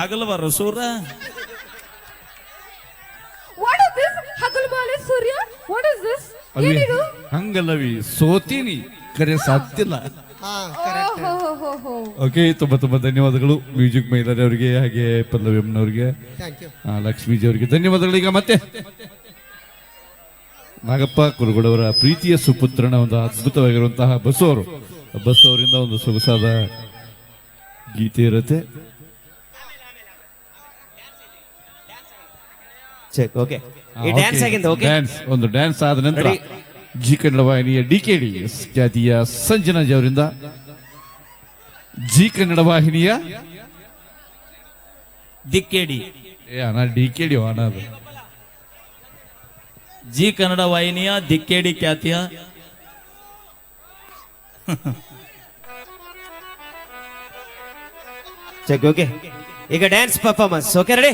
ಹಗಲು ಬರೋ ಸೂರ What is this? ಹಗಲ್ಬಾಲೆ Surya? What is this? ಏನಿದು? ಹಂಗಲ್ಲವಿ ಸೋತೀನಿ ಕರೆ ಸಾಧ್ಯಲ್ಲ. ಓಕೆ, ತುಂಬಾ ತುಂಬಾ ಧನ್ಯವಾದಗಳು ಮ್ಯೂಸಿಕ್ ಮೈಲಾರಿ ಅವರಿಗೆ, ಹಾಗೆ ಪಲ್ಲವಿ ಅಮ್ಮನವ್ರಿಗೆ, ಲಕ್ಷ್ಮೀಜಿ ಅವರಿಗೆ ಧನ್ಯವಾದಗಳು. ಈಗ ಮತ್ತೆ ನಾಗಪ್ಪ ಕುರುಗಳವರ ಪ್ರೀತಿಯ ಸುಪುತ್ರನ ಒಂದು ಅದ್ಭುತವಾಗಿರುವಂತಹ ಬಸ್ಸು ಅವರಿಂದ ಒಂದು ಸೊಗಸಾದ ಗೀತೆ ಇರುತ್ತೆ. ಒಂದು ಡ್ಯಾನ್ಸ್ ಆದ ನಂತರ ಜಿ ಕನ್ನಡ ವಾಹಿನಿಯ ಡಿಕೆಡಿ ಖ್ಯಾತಿಯ ಸಂಜನಾಜಿ ಅವರಿಂದ ಜಿ ಕನ್ನಡ ವಾಹಿನಿಯ ದಿಕ್ಕೇಡಿ ಡಿಕೆಡಿ ಅಣ್ಣ ಅದು ಜಿ ಕನ್ನಡ ವಾಹಿನಿಯ ದಿಕ್ಕೇಡಿ ಖ್ಯಾತಿಯ ಚೆಕ್. ಓಕೆ, ಈಗ dance performance. Okay, ready,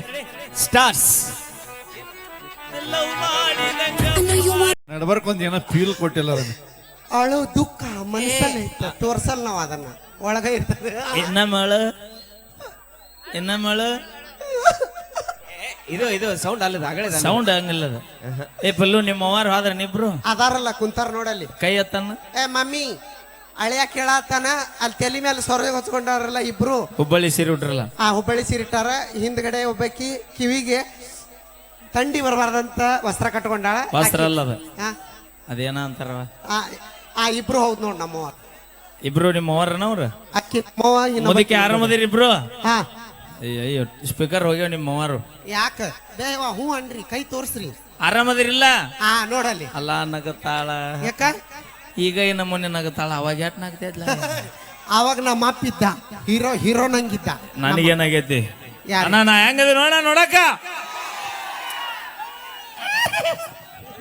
stars. ನಡ್ಬರ್ಕೊಂದ್ ಏನೋ ಫೀಲ್ ಕೊಟ್ಟಿಲ್ಲ ಅದನ್ನ. ಅಳು ದುಃಖ ಮನಸ್ಸಲ್ಲಿ ಇರ್ತದೆ, ತೋರ್ಸಲ್ ನಾವ್ ಅದನ್ನ, ಒಳಗ ಇರ್ತದೆ. ಇನ್ನ ಇದು ಸೌಂಡ್ ಅಲ್ಲದ ಆಗಲೇ ಸೌಂಡ್ ಹಂಗಿಲ್ಲ. ಏ ಪಲ್ಲು ನಿಮ್ಮ ಅವ್ವಾರು ಹೋದ್ರ ನಿಬ್ರು ಅದಾರಲ್ಲ ಕುಂತಾರ ನೋಡಲ್ಲಿ, ಕೈ ಎತ್ತನ್ನ. ಮಮ್ಮಿ ಅಳಿಯ ಕೇಳತ್ತಾನ, ಅಲ್ಲಿ ತಲೆ ಮೇಲೆ ಸೊರಗ ಹೊಚ್ಕೊಂಡಾರಲ್ಲ ಇಬ್ರು, ಹುಬ್ಬಳ್ಳಿ ಸೀರೆ ಉಟ್ರಲ್ಲ, ಹುಬ್ಬಳ್ಳಿ ಸೀರಿಟ್ಟಾರ. ಹಿಂದ್ಗಡೆ ಒಬ್ಬಾಕಿ ಕಿವಿಗೆ ಥಂಡಿ ಬರಬಾರ್ದಂತ ವಸ್ತ್ರ ಕಟ್ಕೊಂಡಾಳ. ವಸ್ತ್ರ ಅಲ್ಲ ಅದೇನ ಅಂತಾರ. ಇಬ್ರು ಹೌದ್ ನೋಡ್ ನಮ್ಮವ್ವ. ಇಬ್ರು ನಿಮ್ಮ ಅವ್ರನವ್ರ ಅಕ್ಕಿ ನಮ್ಮವ್ವ ಮುದಕ್ಕೆ ಆರಾಮದಿರಿ ಇಬ್ರು? ಹಾ. ಅಯ್ಯೋ ಸ್ಪೀಕರ್ ಹೋಗ್ಯಾವ ನಿಮ್ಮ ಅವ್ವಾರು. ಯಾಕ ದೇವ ಹೂ ಅನ್ರಿ, ಕೈ ತೋರ್ಸ್ರಿ. ಆರಾಮದಿರಿಲ್ಲ? ನೋಡಲ್ಲಿ ಅಲ್ಲ ನಗತಾಳ. ಯಾಕ ಈಗ ನಮ್ಮ ಮೊನ್ನೆ ನಗತಾಳ, ಅವಾಗ ಯಾಟ್ ನಗ್ತಿದ್ಲ? ಅವಾಗ ನಮ್ಮ ಅಪ್ಪಿದ್ದ ಹೀರೋ ನಂಗಿದ್ದ. ನನಗೇನಾಗೈತಿ ಅಣ್ಣ, ನಾ ಹೆಂಗದ ನೋಡಕ್ಕ.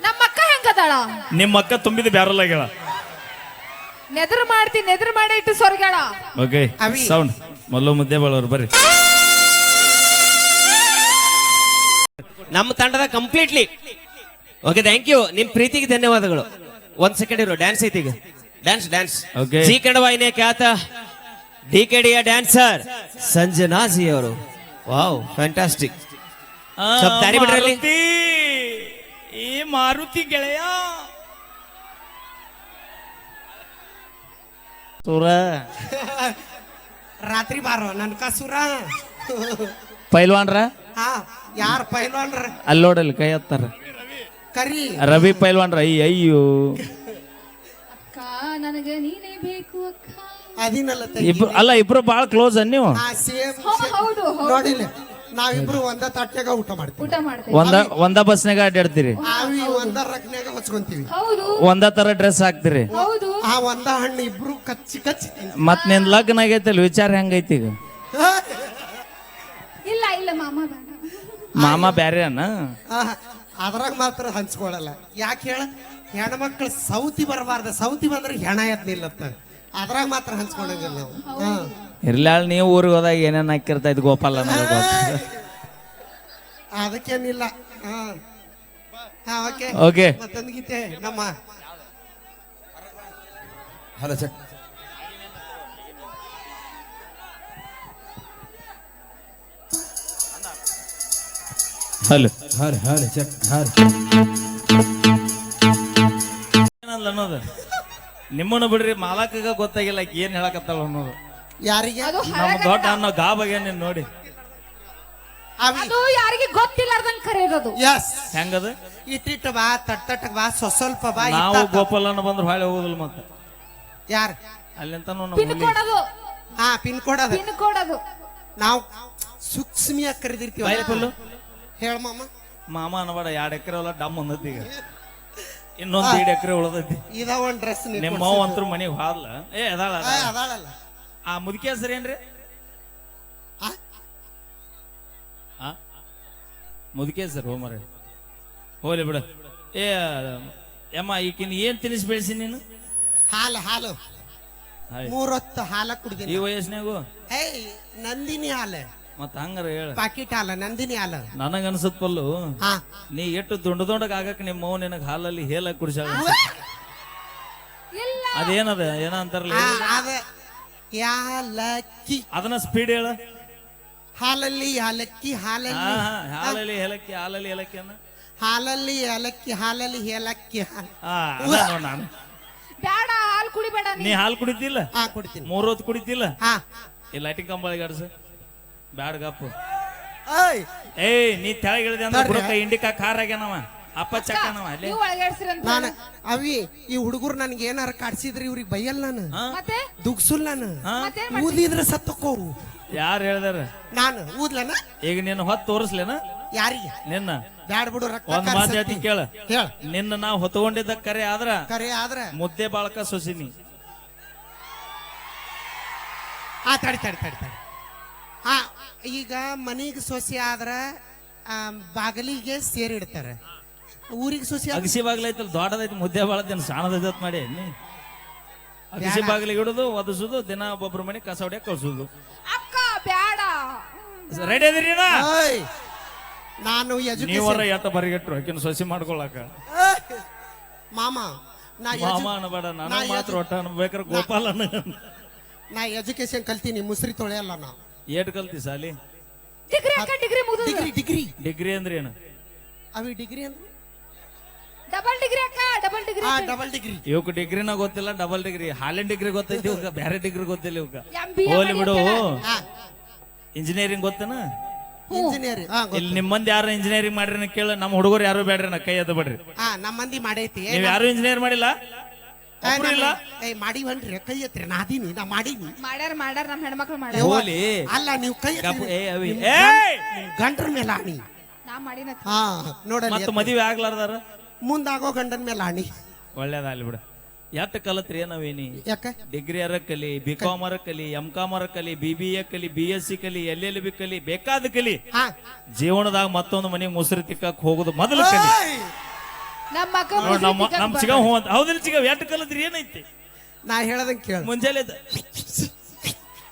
ನಮ್ಮ ಅಕ್ಕ ಹೆಂಗದಾಳ? ನಿಮ್ಮ ಅಕ್ಕ ತುಂಬಿದ ಬ್ಯಾರಲ್ಲಾಗ್ಯಾಳ. ನೆದರ್ ಮಾಡಿ ಇಟ್ಟು ಸೊರಗ್ಯಾಳ. ಓಕೆ, ಸೌಂಡ್ ಮಲ್ಲು ಮುದ್ದೆ ಬಾಳವ್ರು ಬರ್ರಿ. ನಮ್ಮ ತಂಡದ ಕಂಪ್ಲೀಟ್ಲಿ. Okay, thank you. ನಿಮ್ ಪ್ರೀತಿಗೆ ಧನ್ಯವಾದಗಳು. ಒಂದ್ ಸೆಕೆಂಡ್ ಇರೋ, ಡ್ಯಾನ್ಸ್ ಐತಿ ಈಗ. ಡ್ಯಾನ್ಸ್. ಓಕೆ, ಜಿ ಕನ್ನಡ ವಾಹಿನಿಯ ಖ್ಯಾತ ಡಿಕೆಡಿಯ ಡ್ಯಾನ್ಸರ್ ಸಂಜನಾಜಿ ಅವರು. Wow, fantastic. ಸ್ವಲ್ಪ ದಾರಿ ಬಿಡ್ರಲ್ಲಿ. ಈ ಮಾರುತಿ ಗೆಳೆಯ ಸೂರ ರಾತ್ರಿ ಬಾರೋ ನನ್ ಕಸೂರ. ಪೈಲ್ವಾನ್ರ ಯಾರ ಪೈಲ್ವಾನ್ರ? ಅಲ್ಲೋಡಲ್ಲಿ ಕೈ ಹತ್ತಾರ. ಕರಿ ರವಿ ಪೈಲ್ವಾನ್ರ. ಅಯ್ಯೋ ಅಕ್ಕ ನನಗೆ ನೀನೇ ಬೇಕು ಅಕ್ಕ. ಅದಿನಲ್ಲ ಇಬ್ರು ಬಾಳ ಕ್ಲೋಸ್ ನೀವು. ಹೌದು ನೋಡಿಲ್ಲ, ನಾವಿಬ್ರು ಒಂದ ತಟ್ಟೆಗ ಊಟ ಮಾಡ್ತೀವಿ, ಒಂದ ಬಸ್ನಾಗ ಅಡ್ಡಾಡ್ತೀರಿ, ಒಂದ ರಕ್ನ್ಯಾಗ ಹೊಚ್ಕೊಂತೀವಿ, ಒಂದ ತರ ಡ್ರೆಸ್ ಹಾಕ್ತಿರಿ, ಒಂದ ಹಣ್ಣು ಇಬ್ರು ಕಚ್ಚಿ ಮತ್ ನಿನ್ ಲಗ್ನ ಆಗೈತಲ್, ವಿಚಾರ ಹೆಂಗೈತಿ ಈಗ? ಇಲ್ಲ ಮಾಮ ಬ್ಯಾರೆ ಅನ್ನ. ಅದ್ರಾಗ ಮಾತ್ರ ಹಂಚ್ಕೊಳಲ್ಲ. ಯಾಕೆ ಹೇಳ, ಹೆಣ್ಮಕ್ಳು ಸೌತಿ ಬರಬಾರ್ದ, ಸೌತಿ ಬಂದ್ರೆ ಹೆಣ ಎತ್ ನಿಲ್ಲತ್ತ, ಅದ್ರಾಗ ಮಾತ್ರ ಹಂಚ್ಕೊಂಡಂಗಿಲ್ಲ ನಾವು. ಇರ್ಲಾಳ ನೀವು ಊರಿಗೆ ಹೋದಾಗ ಏನೇನ್ ಹಾಕಿರ್ತಾ ಇದ್ ಗೋಪಾಲ ಅದಕ್ಕೇನಿಲ್ಲ. ಓಕೆ, ಮತ್ತೊಂದು ಗೀತೆ ನಮ್ಮ ಹಲೋ ಚೆಕ್. Hello check. ಏನಲ್ಲ ಅನ್ನೋದು ನಿಮ್ಮನ್ನ ಬಿಡ್ರಿ, ಮಾಲಕಗ ಗೊತ್ತಾಗಿಲ್ಲ ಏನ್ ಹೇಳಕತ್ತಾಳ ಅನ್ನೋದು. ಯಾರಿಗೆ? ನಮ್ಮ ದೊಡ್ಡ ಅನ್ನೋ ಗಾಬಗೆ ನೀನ್ ನೋಡಿ. ಅದು ಯಾರಿಗೆ ಗೊತ್ತಿಲ್ಲಾರ್ದಂಗ್ ಕರೆಯೋದು. ಹೆಂಗದ? ಇಟ್ಟಿಟ್ಟು ಬಾ, ತಟ್ಟಕ್ ಬಾ, ಸ್ವಲ್ಪ ಬಾ. ನಾವು ಗೋಪಾಲನ ಬಂದ್ರೆ ಹೊಳೆ ಹೋಗುದಿಲ್ಲ ಮತ್ತೆ. ಯಾರು ಅಲ್ಲಿಂತ ಪಿನ್ ಕೊಡೋದು. ಪಿನ್ ಕೊಡೋದು ನಾವು ಸೂಕ್ಷ್ಮಿಯಾಗಿ ಕರೆದಿರ್ತೀವಿ. ಹೇಳ ಮಾಮ ಅನ್ನಬೇಡ, 2 ಎಕರೆ ಹೊಲ ಡಮ್ ಅಂದತಿ. ಈಗ ಇನ್ನೊಂದ್ 2 ಎಕರೆ ಉಳದೈತಿ. ಇದ ಒಂದ್ ಡ್ರೆಸ್ ನಿಮ್ಮ ಮಾವ ಅಂತೂ ಮನೆಗೆ ಹಾದ್ಲ. ಅದಾಳಲ್ಲ ಆ ಮುದುಕಿ ಹೆಸರು ಏನ್ರಿ? ಮುದುಕಿ ಹೆಸರು ಹೋಮರ ಹೋಲಿ ಬಿಡ. ಅಮ್ಮ ಈಕಿನ ಏನ್ ತಿನಿಸಿ ಬೆಳೆಸಿ ನೀನು? ಹಾಲು 3 ಹೊತ್ತು ಹಾಲ ಕುಡ್ದಿ ಈ ವಯಸ್ಸಿನಾಗು. ನಂದಿನಿ ಹಾಲು. ಮತ್ತ ಹಂಗಾರ ಹೇಳ, ಪಾಕಿಟ್ ಹಾಲ, ನಂದಿನಿ ಹಾಲು. ನನಗ ಅನ್ಸತ್ ಪಲ್ಲು, ನೀ ಎಷ್ಟು ದೊಡ್ಡದಾಗ ಆಗಕ್ ನಿಮ್ಮ ಮೌ ನಿನಗ ಹಾಲಲ್ಲಿ ಹೇಳ ಕುಡಿಸಾಳ. ಅದೇನದ ಏನ ಅಂತಾರಲ್ಲ, ಯಾಲಕ್ಕಿ. ಅದನ್ನ ಸ್ಪೀಡ್ ಹೇಳ. ಹಾಲಲ್ಲಿ ಏಲಕ್ಕಿ ಹಾ ಹಾಲಲ್ಲಿ ಹಾ ಹಾಲಲ್ಲಿ ಏಲಕ್ಕಿ ಹಾಲಲ್ಲಿ ಏಲಕ್ಕಿ ಅನ್ನ ಹಾಲಲ್ಲಿ ಏಲಕ್ಕಿ ಹಾಲಲ್ಲಿ ಏಲಕ್ಕಿ ಹಾಲು ಹಾ ಅದ ನೋಡ್ ನಾನು ಬ್ಯಾಡ ಹಾಲು ಕುಡಿಬೇಡ ನೀ ಹಾಲು ಕುಡಿತಿಲ್ಲ ಹಾ ಕೊಡ್ತೀನಿ 3 ಹೊತ್ತು ಕುಡಿತಿಲ್ಲ ಹಾ ಈ ಲೈಟಿಂಗ್ ಕಂಬಳಿ ಗಡ್ಸ ಬ್ಯಾಡ ಗಪ್ಪು ಏಯ್ ಏಯ್ ನೀ ತೆಳಗ್ ಇಳಿದೆ ಅಂದ್ರೆ ತಡ್ರಿ. ಬುಡಕ ಇಂಡಿಕಾ ಕಾರ್ ಆಗ್ಯಾನವ ಅಪ್ಪ ಚಕ್ಕನವ ಅಲ್ಲಿ ನೀವು ಒಳಗೇಡ್ಸಿರಂತ ನಾನು ಅವಿ ಈ ಹುಡುಗರು ನನ್ಗೆ ಏನಾರ ಕಾಡ್ಸಿದ್ರಿ ಇವ್ರಿಗೆ ಬೈಯಲ್ ನಾನು ಹಾ? ಮತ್ತೆ ದುಗ್ಸುಲ್ ನಾನು ಮತ್ತೇನ್ ಊದಿದ್ರೆ ಸತ್ತಕ್ಕೋವು ಯಾರು ಹೇಳ್ದಾರ ನಾನು ಊದ್ಲನ ಈಗ ನಿನ್ನ ಹೊತ್ತು ತೋರಿಸ್ಲೇನ ಯಾರಿಗೆ ನಿನ್ನ ಬ್ಯಾಡ್ ಬಿಡು ರೊಕ್ಕ ಒಂದ್ ಮಾತು ಕಾರ್ಸತ್ತಿ. ಹೇಳ್ತೀನಿ ಕೇಳ ಹೇಳ ನಿನ್ನ ನಾವು ಹೊತ್ಕೊಂಡಿದ್ದ ಕರೆ ಆದ್ರ ಕರೆ ಆದ್ರೆ ಮುದ್ದೆ ಬಾಳಕ ಸೊಸಿನಿ ಹಾ ತಡಿ ತಡಿ ತಡಿ ತಡಿ ಹಾ ಈಗ ಮನಿಗೆ ಸೊಸೆ ಆದ್ರ ಬಾಗಿಲಿಗೆ ಸೇರಿಡ್ತಾರೆ ಊರಿಗೆ ಸೊಸೆ ಆದ್ರ ಅಗಸಿ ಬಾಗ್ಲೈತಲ್ಲ ದೊಡ್ಡದೈತಿ ಮುದ್ದೆ ಬಾಳದೇನು ಸಾಣದೈತ್ ಮಾಡಿ ನೀ ಅಗಸಿ ಬಾಗಿಲಿಗೆ ಇಡುದು ಒದಸುದು ದಿನ ಒಬ್ಬೊಬ್ರ ಮನೆ ಕಸ ಹೊಡ್ಯಾಕ ಕಳ್ಸುದು ಅಕ್ಕ ಬ್ಯಾಡ ರೆಡಿ ಅದಿರಿ ಏಯ್, ನಾನು ನೀವರ ಎಜುಕೇಶನ್ ಎಟ್ಟ ಬರಿಗೆಟ್ರು ಆಕಿನ ಸೊಸಿ ಮಾಡ್ಕೊಳಕ ಮಾಮ ನಾ ಮಾಮ ಅನ್ಬೇಡ ನನಗ್ ಮಾತ್ರ ಒಟ್ಟ ಅನ್ಬೇಕಾರ ಗೋಪಾಲ ನಾ ಎಜುಕೇಶನ್ ಕಲ್ತೀನಿ ಮುಸ್ರಿ ತೊಳೆಯಲ್ಲ ನಾ ಏಟ್ ಕಲ್ತಿ ಸಾಲಿ ಡಿಗ್ರಿ ಅಕ್ಕ ಡಿಗ್ರಿ ಮುಗಿದು ಡಿಗ್ರಿ ಡಿಗ್ರಿ ಡಿಗ್ರಿ ಅಂದ್ರೆ ಏನು ಅವಿ ಡಿಗ್ರಿ ಅಂದ್ರೆ ಡಬಲ್ ಡಿಗ್ರಿ ಅಕ್ಕ ಡಬಲ್ ಡಿಗ್ರಿ ಹಾ ಡಬಲ್ ಡಿಗ್ರಿ ಇವಕ್ ಡಿಗ್ರಿನ ಗೊತ್ತಿಲ್ಲ ಡಬಲ್ ಡಿಗ್ರಿ ಹಾಲಿನ ಡಿಗ್ರಿ ಗೊತ್ತೈತಿ ಇವಾಗ ಬೇರೆ ಡಿಗ್ರಿ ಗೊತ್ತಿಲ್ಲ ಇವಕ್ಕ MBA ಹೋಲಿ ಬಿಡು ಹಾ ಇಂಜಿನಿಯರಿಂಗ್ ಗೊತ್ತೇನ ಇಂಜಿನಿಯರ್ ಹಾ ಇಲ್ಲಿ ನಿಮ್ಮ ಮಂದಿ ಯಾರು ಇಂಜಿನಿಯರಿಂಗ್ ಮಾಡ್ರಿ ಕೇಳ ನಮ್ಮ ಹುಡುಗರು ಯಾರು ಬೇಡ್ರಿ ನಾ ಕೈ ಎದ್ದು ಬಿಡ್ರಿ ಹಾ ನಮ್ಮ ಮಂದಿ ಮಾಡೈತಿ ನೀವ್ ಯಾರು ಇಂಜಿನಿಯರ್ ಮಾಡಿಲ್ಲ ಒಬ್ರು ಇಲ್ಲ ಏ ಮಾಡಿವನ್ರಿ ಕೈ ಎತ್ರಿ ನಾ ಅದೀನಿ ನಾ ಮಾಡೀನಿ ಮಾಡ್ಯಾರ ನಮ್ ಹೆಣ್ಮಕ್ಳು ಮಾಡ್ಯಾರ ಯವ್ವ, ಹೋಲಿ ಅಲ್ಲ ನೀವು ಕೈ ಗಪ್- ಏ ಅವಿ ನಿಮ್ ಏಯ್! ಗಂಡ್ರ ಮೇಲೆ ಆಣಿ ನಾ ಮಾಡಿನ ಹಾ ನೋಡಲಿ ಮತ್ತ ಮದುವೆ ಆಗ್ಲಾರ್ದಾರ ಮುಂದಾಗೋ ಗಂಡನ ಮೇಲೆ ಆಣಿ ಒಳ್ಳೇದಾಗ್ಲಿ ಬಿಡ ಎಟ್ಟ ಕಲತ್ರಿ ನಾವೇನಿ ಯಾಕ ಡಿಗ್ರಿ ಅರ ಕಲಿ ಬಿ ಕಾಮ್ ಅರ ಕಲಿ ಎಂ ಕಾಮ್ ಅರ ಕಲಿ BBA ಕಲಿ BSc ಕಲಿ LLB ಕಲಿ ಬೇಕಾದ ಕಲಿ ಹಾ ಜೀವನದಾಗ ಮತ್ತೊಂದು ಮನೆಗೆ ಮುಸುರಿ ತಿಕ್ಕಕ್ ಹೋಗುದು ಮೊದಲು ಕಲಿ ನಮ್ಮ ಅಕ್ಕ ನೋಡ್ ನಮ್ ಚಿಗವ್ ಹೂ ಅಂತ ಹೌದಿಲ್ಲ ಚಿಗವ್ ಎಟ್ಟ ಕಲತ್ರಿ ಏನೈತಿ ನಾ ಹೇಳದಂಗ ಕೇಳ ಮುಂಜಾನೆ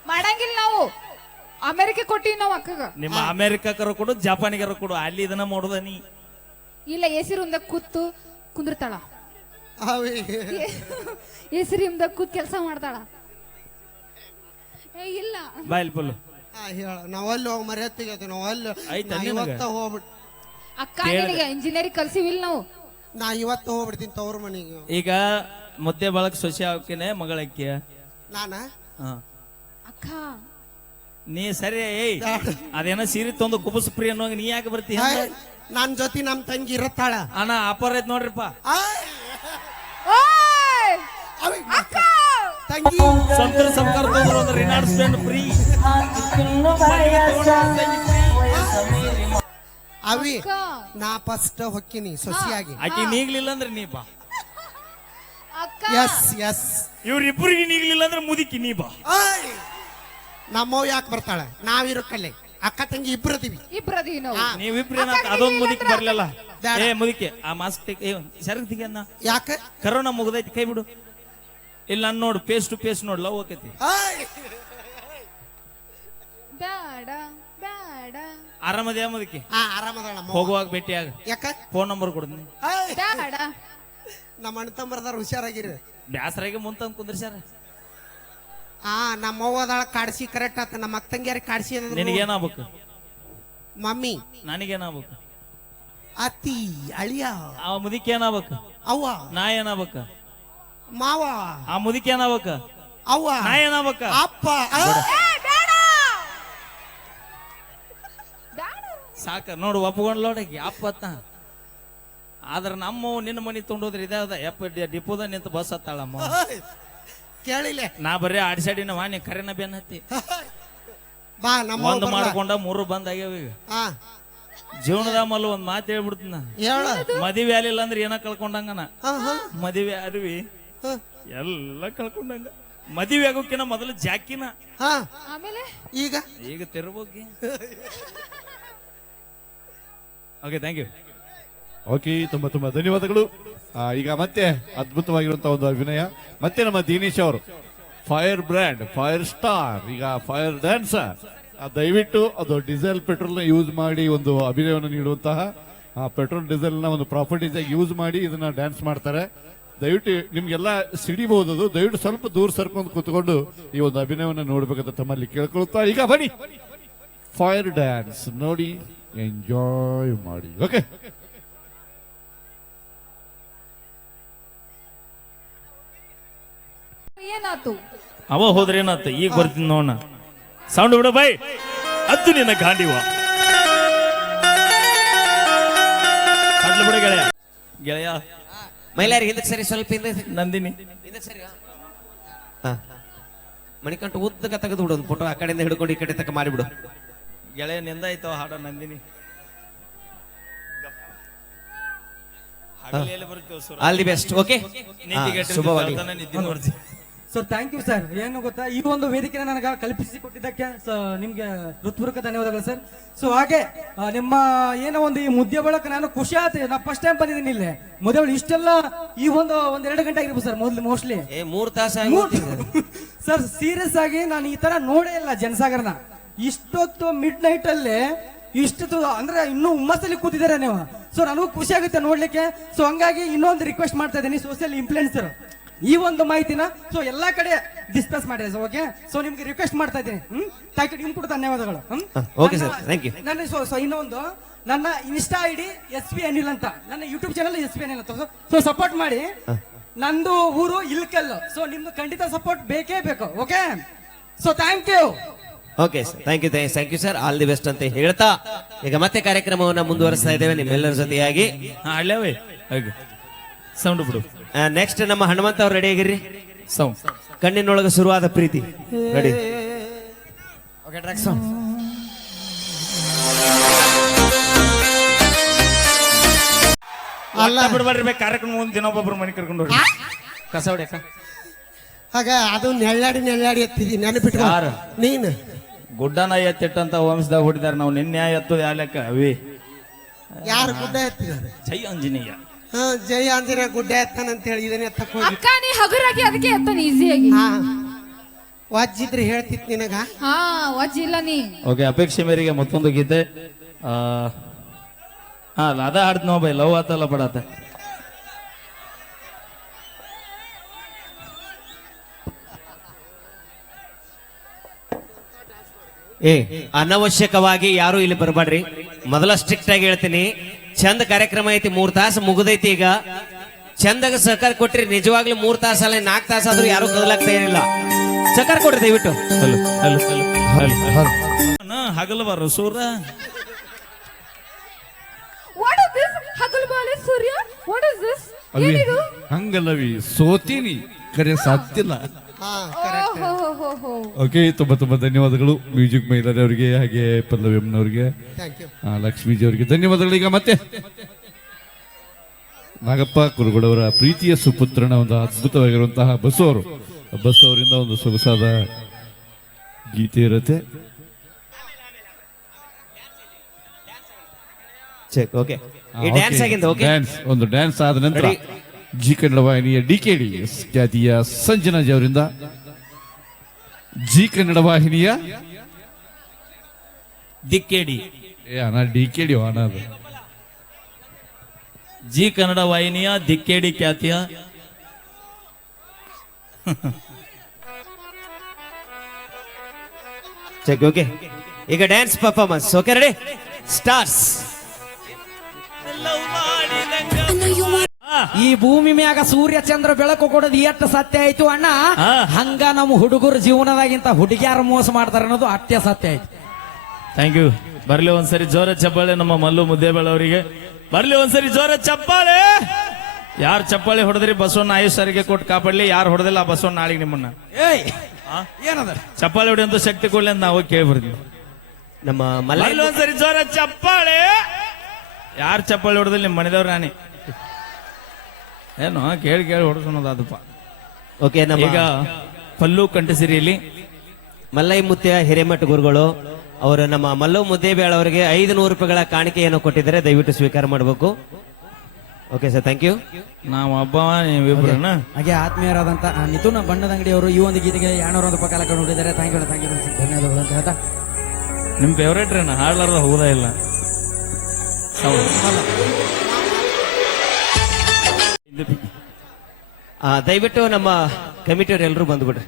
ಮಾಡಂಗಿಲ್ಲ ನಾವು ಅಮೆರಿಕ ಕೊಟ್ಟಿವಿ ನಾವು ಅಕ್ಕಗ ನಿಮ್ಮ ಅಮೆರಿಕಕ್ಕರ ಕೊಡು ಜಪಾನಿಗರ ಕೊಡು ಅಲ್ಲಿ ಇದನ್ನ ಮಾಡುದ ನೀ ಇಲ್ಲ ಎಸಿ ರೂಮ್ದಾಗ ಕೂತು ಕುಂದಿರ್ತಾಳ ಅವಿ ಎಸಿ ರೂಮ್ದಾಗ ಕೂತ್ ಕೆಲಸ ಮಾಡ್ತಾಳ ಏ ಇಲ್ಲ ಬಾಯ್ಲ್ ಪುಲ್ಲು ಹಾ ಹೇಳ ನಾವಲ್ಲಿ ಹೋಗಿ ಮರ್ಯಾತಿಗೆ ನಾವಲ್ಲಿ ಆಯ್ತಾ ನಾ ನಿನಗ? ಇವತ್ತ ಹೋಗ್ಬಿಡ್ ಅಕ್ಕ ನಿನಗೆ ಇಂಜಿನಿಯರಿಂಗ್ ಕಲ್ಸಿವಿಲ್ಲ ನಾವು ನಾ ಇವತ್ತ ಹೋಗ್ಬಿಡ್ತೀನಿ ತವ್ರ ಮನೆಗೆ ಈಗ ಮುದ್ದೆ ಬಳಕ್ ಸೊಸೆ ಹಾಕಿನ ಮಗಳಕ್ಕೆ ನಾನ ಹಾ ಅಕ್ಕ ನೀ ಸರಿ ಏಯ್ ಅದೇನೋ ಸೀರೆ ತೊಂದು ಕುಬಸ್ ಪ್ರಿ ಅನ್ನೋಂಗ ನೀ ಯಾಕೆ ಬರ್ತಿ ನನ್ ಜೊತೆ ನಮ್ ತಂಗಿ ಇರತ್ತಾಳ ಅಣ್ಣ ಅಪರ ಐತ್ ನೋಡ್ರಿಪ್ಪ ಓಯ್! ಅವಿ ಅಕ್ಕ ತಂಗಿ ಸಂತರ ಸರ್ಕಾರ ತೊಂದ್ರೆ ಒಂದು ರಿನಾರ್ಡ್ಸ್ಮೆಂಟ್ ಫ್ರೀ ಅವಿ ಅಕ್ಕ ನಾ ಫಸ್ಟ್ ಹೊಕ್ಕಿನಿ ಸೊಸಿಯಾಗಿ ಆಕಿ ನೀಗ್ಲಿಲ್ಲ ಅಂದ್ರೆ ನೀ ಬಾ ಅಕ್ಕ ಎಸ್ ಎಸ್ ಇವ್ರಿಬ್ರಿಗೆ ನೀಗ್ಲಿಲ್ಲ ಅಂದ್ರೆ ಮುದಿಕಿ ನೀ ಬಾ ನಮ್ಮವ್ ಯಾಕೆ ಬರ್ತಾಳ ನಾವಿರೋಕಲ್ಲೇ ಅಕ್ಕ ತಂಗಿ ಇಬ್ರು ಅದೀವಿ ಇಬ್ರದೀವಿ ನಾವು ಹಾ. ನೀವಿಬ್ರು ಅದೊಂದು ಮುದಿಕ್ ಬರ್ಲಿಲ್ಲ ಬ್ಯಾಡ. ಏ ಮುದಿಕೆ ಆ ಮಾಸ್ಕ್ ಸರಗ್ ತೆಗಿ ಅನ್ನ ಯಾಕೆ ಕರೋನಾ ಮುಗ್ದೈತಿ ಕೈ ಬಿಡು ಇಲ್ಲ ನಾನು ನೋಡು ಫೇಸ್ ಟು ಫೇಸ್ ನೋಡ್ ಲವ್ ಹೋಗೈತಿ ಬೇಡ ಬೇಡ ಆರಾಮದೇ ಮುದಿಕೆ ಹಾ ಆರಾಮದಾಳ ನಮ್ಮವ್ವ. ಹೋಗುವಾಗ ಭೇಟಿಯಾಗ ಯಾಕ ಫೋನ್ ನಂಬರ್ ಕೊಡ್ತೀನಿ ಬೇಡ ನಮ್ಮ ಅಣ್ಣ ತಮ್ಮರದಾರ ಹುಷಾರಾಗಿರಿ ಬ್ಯಾಸರಾಗಿ ಮುಂತಂದ್ ಕುಂದ್ರಸ್ಯಾರ ಹಾ ನಮ್ಮವ್ವ ಅದಾಳ ಕಾಡ್ಸಿ ಕರೆಕ್ಟ್ ಆತ ನಮ್ಮ ಅಕ್ಕ ತಂಗಿಯಾರ ಕಾಡ್ಸಿ ಅಂದ್ರು ನಿನಗೇನಾಗ್ಬೇಕು ಮಮ್ಮಿ ನನಗೇನಾಗ್ಬೇಕು ಅತ್ತಿ ಅಳಿಯ ಆ ಮುದಿಕೆ ಏನಾಗ್ಬೇಕು ಅವ್ವ ನಾ ಏನಾಗ್ಬೇಕ ಮಾವ ಆ ಮುದಿಕೆ ಏನಾಗ್ಬೇಕ ಅವ್ವ ನಾ ಏನಾಗ್ಬೇಕ ಅಪ್ಪ ಸಾಕ ನೋಡು ಒಪ್ಕೊಂಡ್ ನೋಡಕ್ಕೆ ಅಪ್ಪತ್ತ ಆದ್ರ ನಮ್ಮ ನಿನ್ನ ಮನಿ ತೊಗೊಂಡೋದ್ರೆ ಇದಾದ ಯಪ್ಪ ಡಿಪೋದ ನಿಂತ ಬಸ್ ಹತ್ತಾಳಮ್ಮ ಕೇಳಿಲ್ಲ ನಾ ಬರೀ ಆಡಿಸಾಡಿನ ವಾಣಿ ಕರೆನ ಬೆನ್ ಹತ್ತಿ ಬಾ ನಮ್ಮ ಒಂದ್ ಮಾಡ್ಕೊಂಡ 3 ಬಂದ್ ಆಗ್ಯಾವ ಈಗ ಹಾ ಜೀವನದ ಮಲ್ಲ ಒಂದ್ ಮಾತು ಹೇಳ್ಬಿಡ್ತೀನ ಹೇಳ ಮದುವೆ ಆಗ್ಲಿಲ್ಲ ಅಂದ್ರೆ ಏನ ಕಳ್ಕೊಂಡಂಗನ ಹಾ ಹಾ ಮದುವೆ ಅರಿವಿ ಹಾ ಎಲ್ಲ ಕಳ್ಕೊಂಡಂಗ ಮದುವೆ ಆಗೋಕಿನ ಮೊದಲು ಜಾಕಿನ ಹಾ ಆಮೇಲೆ ಈಗ ಈಗ ತೆರಬೋಗಿ ಓಕೆ ಥ್ಯಾಂಕ್ ಯು ಓಕೆ ತುಂಬಾ ತುಂಬಾ ಧನ್ಯವಾದಗಳು ಈಗ ಮತ್ತೆ ಅದ್ಭುತವಾಗಿರುವಂತಹ ಒಂದು ಅಭಿನಯ ಮತ್ತೆ ನಮ್ಮ ದಿನೇಶ್ ಅವರು ಫೈರ್ ಬ್ರ್ಯಾಂಡ್ ಫೈರ್ ಸ್ಟಾರ್ ಈಗ ಫೈರ್ ಡ್ಯಾನ್ಸರ್ ದಯವಿಟ್ಟು ಅದು ಡೀಸೆಲ್ ಪೆಟ್ರೋಲ್ ನ ಯೂಸ್ ಮಾಡಿ ಒಂದು ಅಭಿನಯವನ್ನು ನೀಡುವಂತಹ ಪೆಟ್ರೋಲ್ ಡೀಸೆಲ್ ನ ಒಂದು ಪ್ರಾಪರ್ಟೀಸ್ ಯೂಸ್ ಮಾಡಿ ಇದನ್ನ ಡ್ಯಾನ್ಸ್ ಮಾಡ್ತಾರೆ ದಯವಿಟ್ಟು ನಿಮ್ಗೆಲ್ಲ ಸಿಡಿಬಹುದು ಅದು ದಯವಿಟ್ಟು ಸ್ವಲ್ಪ ದೂರ ಸರ್ಕೊಂಡು ಕೂತ್ಕೊಂಡು ಈ ಒಂದು ಅಭಿನಯವನ್ನು ನೋಡ್ಬೇಕಂತ ತಮ್ಮಲ್ಲಿ ಕೇಳ್ಕೊಳ್ತಾ ಈಗ ಬನ್ನಿ ಫೈರ್ ಡ್ಯಾನ್ಸ್ ನೋಡಿ ಎಂಜಾಯ್ ಮಾಡಿ. ಓಕೆ, ಏನಾತು? ಅವ ಹೋದ್ರೆ ಏನಾತ, ಈಗ ಬರ್ತೀನಿ ನೋಡ. ಸೌಂಡ್ ಬಿಡು ಬೈ, ಅದು ನಿನ್ನ ಗಾಂಡಿವ. ಸಡ್ಲು ಬಿಡು ಗೆಳೆಯ. ಗೆಳೆಯ ಮೈಲಾರಿ ಹಿಂದಕ್ಕೆ ಸರಿ, ಸ್ವಲ್ಪ ಹಿಂದೆ ನಂದಿನಿ. ಹಿಂದಕ್ಕೆ ಸರಿ. ಹಾ, ಮಣಿಕಂಠ ಉದ್ದಕ ತೆಗೆದು ಬಿಡು ಒಂದು ಫೋಟೋ, ಆ ಕಡೆಯಿಂದ ಹಿಡ್ಕೊಂಡು ಈ ಕಡೆ ತಕ್ಕ ಮಾಡಿಬಿಡು. ಗೆಳೆಯ ನಿಂದಾಯ್ತವ ಹಾಡ ನಂದಿನಿ. ಹಗಲೆಲ್ಲ ಬರ್ತೀವಿ ಸುರ. All the best. ಓಕೆ, ನೀತಿಗೆಟ್ಟ ಶುಭವಾಗಿ. ನಿದ್ದೆ ನೋಡ್ತೀವಿ. Sir thank you sir. ಏನು ಗೊತ್ತಾ, ಈ ಒಂದು ವೇದಿಕೆನ ನನಗೆ ಕಲ್ಪಿಸಿಕೊಟ್ಟಿದ್ದಕ್ಕೆ ನಿಮ್ಗೆ ಹೃತ್ಪೂರ್ವಕ ಧನ್ಯವಾದಗಳು ಸರ್. ಸೊ ಹಾಗೆ ನಿಮ್ಮ ಏನೋ ಒಂದು ಈ ಮುದ್ದೆ ಬಳಕ ನಾನು ಖುಷಿ ಆಯ್ತು. ನಾ ಫಸ್ಟ್ ಟೈಮ್ ಬಂದಿದ್ದೀನಿ ಇಲ್ಲಿ ಮುದ್ದೆ ಒಳಗೆ. ಇಷ್ಟೆಲ್ಲ ಈ ಒಂದೆರಡು ಗಂಟೆ ಆಗಿರ್ಬೋದು ಸರ್ ಮೊದಲು ಮೋಸ್ಟ್ಲಿ. 3 ತಾಸು ಸರ್ ಸೀರಿಯಸ್ ಆಗಿ ನಾನು ಈ ತರ ನೋಡೇ ಇಲ್ಲ ಜನಸಾಗರನ. ಇಷ್ಟೊತ್ತು ಮಿಡ್ ನೈಟ್ ಅಲ್ಲಿ ಇಷ್ಟೊತ್ತು ಅಂದ್ರೆ ಇನ್ನೂ ಹುಮ್ಮಸ್ಸಲ್ಲಿ ಕೂತಿದ್ದಾರೆ ನೀವು. ಸೊ ನನಗೂ ಖುಷಿ ಆಗುತ್ತೆ ನೋಡ್ಲಿಕ್ಕೆ. ಸೊ ಹಂಗಾಗಿ ಇನ್ನೊಂದು ರಿಕ್ವೆಸ್ಟ್ ಮಾಡ್ತಾ ಇದ್ದೀನಿ, ಸೋಷಿಯಲ್ ಇನ್ಫ್ಲುಯೆನ್ಸರ್ ಈ ಒಂದು ಮಾಹಿತಿನ ಸೊ ಎಲ್ಲಾ ಕಡೆ ಡಿಸ್ಕಸ್ ಮಾಡಿದೆ. ಓಕೆ, ಸೊ ನಿಮ್ಗೆ ರಿಕ್ವೆಸ್ಟ್ ಮಾಡ್ತಾ ಇದ್ದೀನಿ. ಥ್ಯಾಂಕ್ ಯು, ನಿಮ್ಗೆ ಕೂಡ ಧನ್ಯವಾದಗಳು. Okay sir, thank you. ನನ್ನ ಇನ್ನೊಂದು ನನ್ನ ಇನ್ಸ್ಟಾ ಐಡಿ SP ಅನಿಲ್ ಅಂತ, ನನ್ನ ಯೂಟ್ಯೂಬ್ ಚಾನಲ್ SP ಅನಿಲ್ ಅಂತ. ಸೊ ಸಪೋರ್ಟ್ ಮಾಡಿ. ನಂದು ಊರು ಇಲ್ಕಲ್. ಸೊ ನಿಮ್ದು ಖಂಡಿತ ಸಪೋರ್ಟ್ ಬೇಕೇ ಬೇಕು. Okay, so thank you. Okay sir, thank you sir, all the best ಅಂತ ಹೇಳ್ತಾ ಈಗ ಮತ್ತೆ ಕಾರ್ಯಕ್ರಮವನ್ನ ಮುಂದುವರಿಸ್ತಾ ಇದ್ದೇವೆ ನಿಮ್ಮೆಲ್ಲರ ಜೊತೆಯಾಗಿ. ಹಳ್ಳವೇ ಸೌಂಡ್ ಬಿಡು. ನೆಕ್ಸ್ಟ್ ನಮ್ಮ ಹನುಮಂತ ಅವ್ರು ರೆಡಿ ಆಗಿರ್ರಿ. ಸೌಂಡ್ ಕಣ್ಣಿನೊಳಗೆ ಶುರುವಾದ ಪ್ರೀತಿ ರೆಡಿ. Okay, track song. ಅಲ್ಲ ಬಿಡ್ಬೇಡ್ರಿ, ಕಾರ್ಯಕ್ರಮ ಮುಂದೆ ದಿನೊಬ್ಬೊಬ್ರು ಮನೆ ಕರ್ಕೊಂಡು ಹೋಗ್ರಿ. ಕಸ ಹೊಡ್ಯಾಕ ಆಗ ಅದು ನೆಳ್ಳಾಡಿ ಎತ್ತಿದಿ ನೆನಪಿಟ್ಟು ಯಾರು? ನೀನು ಗುಡ್ಡನ ಎತ್ತಿಟ್ಟಂತ ವಂಶದಾಗ ಹೊಡಿದಾರ. ನಾವು ನಿನ್ನೆ ಎತ್ತದ ಯಾಲಕ್ಕ ಅವಿ ಯಾರು ಗುಡ್ಡ ಎತ್ತಿದ್ದಾರೆ? ಜೈ ಆಂಜನೇಯ. ಜಯ ಆಂಜನೇಯ ಗುಡ್ಡ ಎತ್ತಾನಂತ ಹೇಳಿ ಇದನ್ನ ಎತ್ತಕ್ ಹೋಗಿ ಅಕ್ಕ ನೀ ಹಗುರಾಗಿ ಅದಕ್ಕೆ ಎತ್ತಾನ ಈಸಿಯಾಗಿ. ಹಾ ವಾಜಿದ್ರೆ ಹೇಳ್ತಿತ್ ನಿನಗ. ಹಾ ವಜ್ಜಿಲ್ಲ ನೀ. ಓಕೆ, ಅಪೇಕ್ಷೆ ಮೇರೆಗೆ ಮತ್ತೊಂದು ಗೀತೆ. ಅದ ಹಾಡ್ತ ನೋ ಬೈ, ಲವ್ ಆತಲ್ಲ ಬಡಾತ. ಅನವಶ್ಯಕವಾಗಿ ಯಾರು ಇಲ್ಲಿ ಬರಬೇಡ್ರಿ. ಮೊದಲ ಸ್ಟ್ರಿಕ್ಟ್ ಆಗಿ ಹೇಳ್ತೀನಿ, ಚಂದ ಕಾರ್ಯಕ್ರಮ ಐತಿ, 3 ತಾಸು ಮುಗಿದೈತಿ. ಈಗ ಚಂದಾಗ ಸಹಕಾರ ಕೊಟ್ರಿ, ನಿಜವಾಗ್ಲೂ 3 ತಾಸಲ್ಲ 4 ತಾಸು ಆದ್ರೂ ಯಾರು ಕದಲಾಗ್ತಾ ಏನಿಲ್ಲ. ಸಹಕಾರ ಕೊಡ್ರಿ ದಯವಿಟ್ಟು. ಹಗಲು ಬರೋ ಸೂರ. What is this? ಹಗಲುಬಾಲೆ Surya. What is this? Alvi ಏನಿದು? ಹಂಗಲ್ಲವಿ, ಸೋತೀನಿ ಕರೆ ಸಾಧ್ಯಲ್ಲ. ಹಾ ಓಹೋ. ಓಕೆ, ತುಂಬಾ ಧನ್ಯವಾದಗಳು ಮ್ಯೂಸಿಕ್ ಮೈಲಾರಿ ಅವರಿಗೆ, ಹಾಗೆ ಪಲ್ಲವಿ ಅಮ್ಮನವರಿಗೆ, ಥ್ಯಾಂಕ್ ಯು. ಲಕ್ಷ್ಮೀಜಿ ಅವರಿಗೆ ಧನ್ಯವಾದಗಳು. ಈಗ ಮತ್ತೆ ನಾಗಪ್ಪ ಕುರುಗಳವರ ಪ್ರೀತಿಯ ಸುಪುತ್ರನ ಒಂದು ಅದ್ಭುತವಾಗಿರುವಂತಹ ಬಸ್ಸು ಅವರಿಂದ ಒಂದು ಸೊಗಸಾದ ಗೀತೆ ಇರುತ್ತೆ. ಚೆಕ್. ಓಕೆ, ಈ ಡ್ಯಾನ್ಸ್ ಆಗಿಂದ. ಓಕೆ, ಒಂದು ಡ್ಯಾನ್ಸ್ ಆದ ನಂತರ ಜಿ ಕನ್ನಡ ವಾಹಿನಿಯ DKD ಖ್ಯಾತಿಯ ಸಂಜನಾಜಿ ಅವರಿಂದ ಜಿ ಕನ್ನಡ ವಾಹಿನಿಯ ದಿಕ್ಕೇಡಿ DKD ಅದು ಜಿ ಕನ್ನಡ ವಾಹಿನಿಯ ದಿಕ್ಕೇಡಿ ಖ್ಯಾತಿಯ ಚೆಕ್. ಓಕೆ, ಈಗ dance performance. Okay, ready, stars. ಈ ಭೂಮಿ ಮ್ಯಾಗ ಸೂರ್ಯ ಚಂದ್ರ ಬೆಳಕು ಕೊಡೋದು ಎಷ್ಟು ಸತ್ಯ ಆಯ್ತು ಅಣ್ಣ, ಹಂಗ ನಮ್ಮ ಹುಡುಗರ ಜೀವನದಾಗಿಂತ ಹುಡುಗಿಯಾರ ಮೋಸ ಮಾಡ್ತಾರ ಅನ್ನೋದು ಅತ್ಯ ಸತ್ಯ ಆಯ್ತು. Thank you. ಬರ್ಲಿ ಒಂದ್ಸರಿ ಜೋರ ಚಪ್ಪಾಳೆ ನಮ್ಮ ಮಲ್ಲು ಮುದ್ದೇಬೇಳ ಅವರಿಗೆ. ಬರ್ಲಿ ಒಂದ್ಸರಿ ಜೋರ ಚಪ್ಪಾಳೆ. ಯಾರು ಚಪ್ಪಾಳೆ ಹೊಡೆದ್ರಿ ಬಸವಣ್ಣ ಆಯುಷ್ಯರಿಗೆ ಕೊಟ್ಟು ಕಾಪಾಡ್ಲಿ, ಯಾರು ಹೊಡೆದಿಲ್ಲ ಆ ಬಸವಣ್ಣ ನಾಳೆಗೆ ನಿಮ್ಮನ್ನ ಏನದ ಚಪ್ಪಾಳೆ ಹೊಡೆಯಂತ ಶಕ್ತಿ ಕೊಡ್ಲಿ ಅಂತ ನಾವು ಕೇಳಿ ಬರ್ತೀವಿ. ನಮ್ಮ ಮಲ್ಲ ಬರ್ಲಿ ಒಂದ್ಸರಿ ಜೋರ ಚಪ್ಪಾಳೆ. ಯಾರು ಚಪ್ಪಾಳೆ ಹೊಡೆದಿಲ್ಲ ನಿಮ್ಮ ಮನೆದವ್ರು ನಾನೇ ಏನು ಕೇಳಿ ಹೊಡೆಸೋಣದಪ್ಪ. ಓಕೆ, ನಮ್ಮ ಈಗ ಪಲ್ಲು ಕಂಠಸಿರಿಯಲ್ಲಿ ಮಲ್ಲೈ ಮುತ್ಯ ಹಿರೇಮಠ ಗುರುಗಳು ಅವರು ನಮ್ಮ ಮಲ್ಲು ಮುದ್ದೇಬೇಳ ಅವರಿಗೆ 500 ರೂಪಾಯಿಗಳ ಕಾಣಿಕೆಯನ್ನು ಕೊಟ್ಟಿದ್ದಾರೆ, ದಯವಿಟ್ಟು ಸ್ವೀಕಾರ ಮಾಡಬೇಕು. Okay sir, thank you. ನಾವು ಹಬ್ಬವ ನೀವಿಬ್ರನ್ನ ಹಾಗೆ ಆತ್ಮೀಯರಾದಂತ ನಿತುನ ಬಣ್ಣದ ಅಂಗಡಿಯವರು ಈ ಒಂದು ಗೀತೆಗೆ 200 ರೂಪಾಯಿ ಕಾಲ ನೋಡಿದ್ದಾರೆ. ಥ್ಯಾಂಕ್ ಯು ಧನ್ಯವಾದಗಳು ಅಂತ ಹೇಳ್ತಾ, ನಿಮ್ ಫೇವ್ರೇಟ್ ರೀ ಹಾಡ್ಲಾರ್ದ ಹೋಗೋದೇ ಇಲ್ಲ. ದಯವಿಟ್ಟು ನಮ್ಮ ಕಮಿಟಿಯವರು ಎಲ್ಲರೂ ಬಂದ್ಬಿಡ್ರಿ.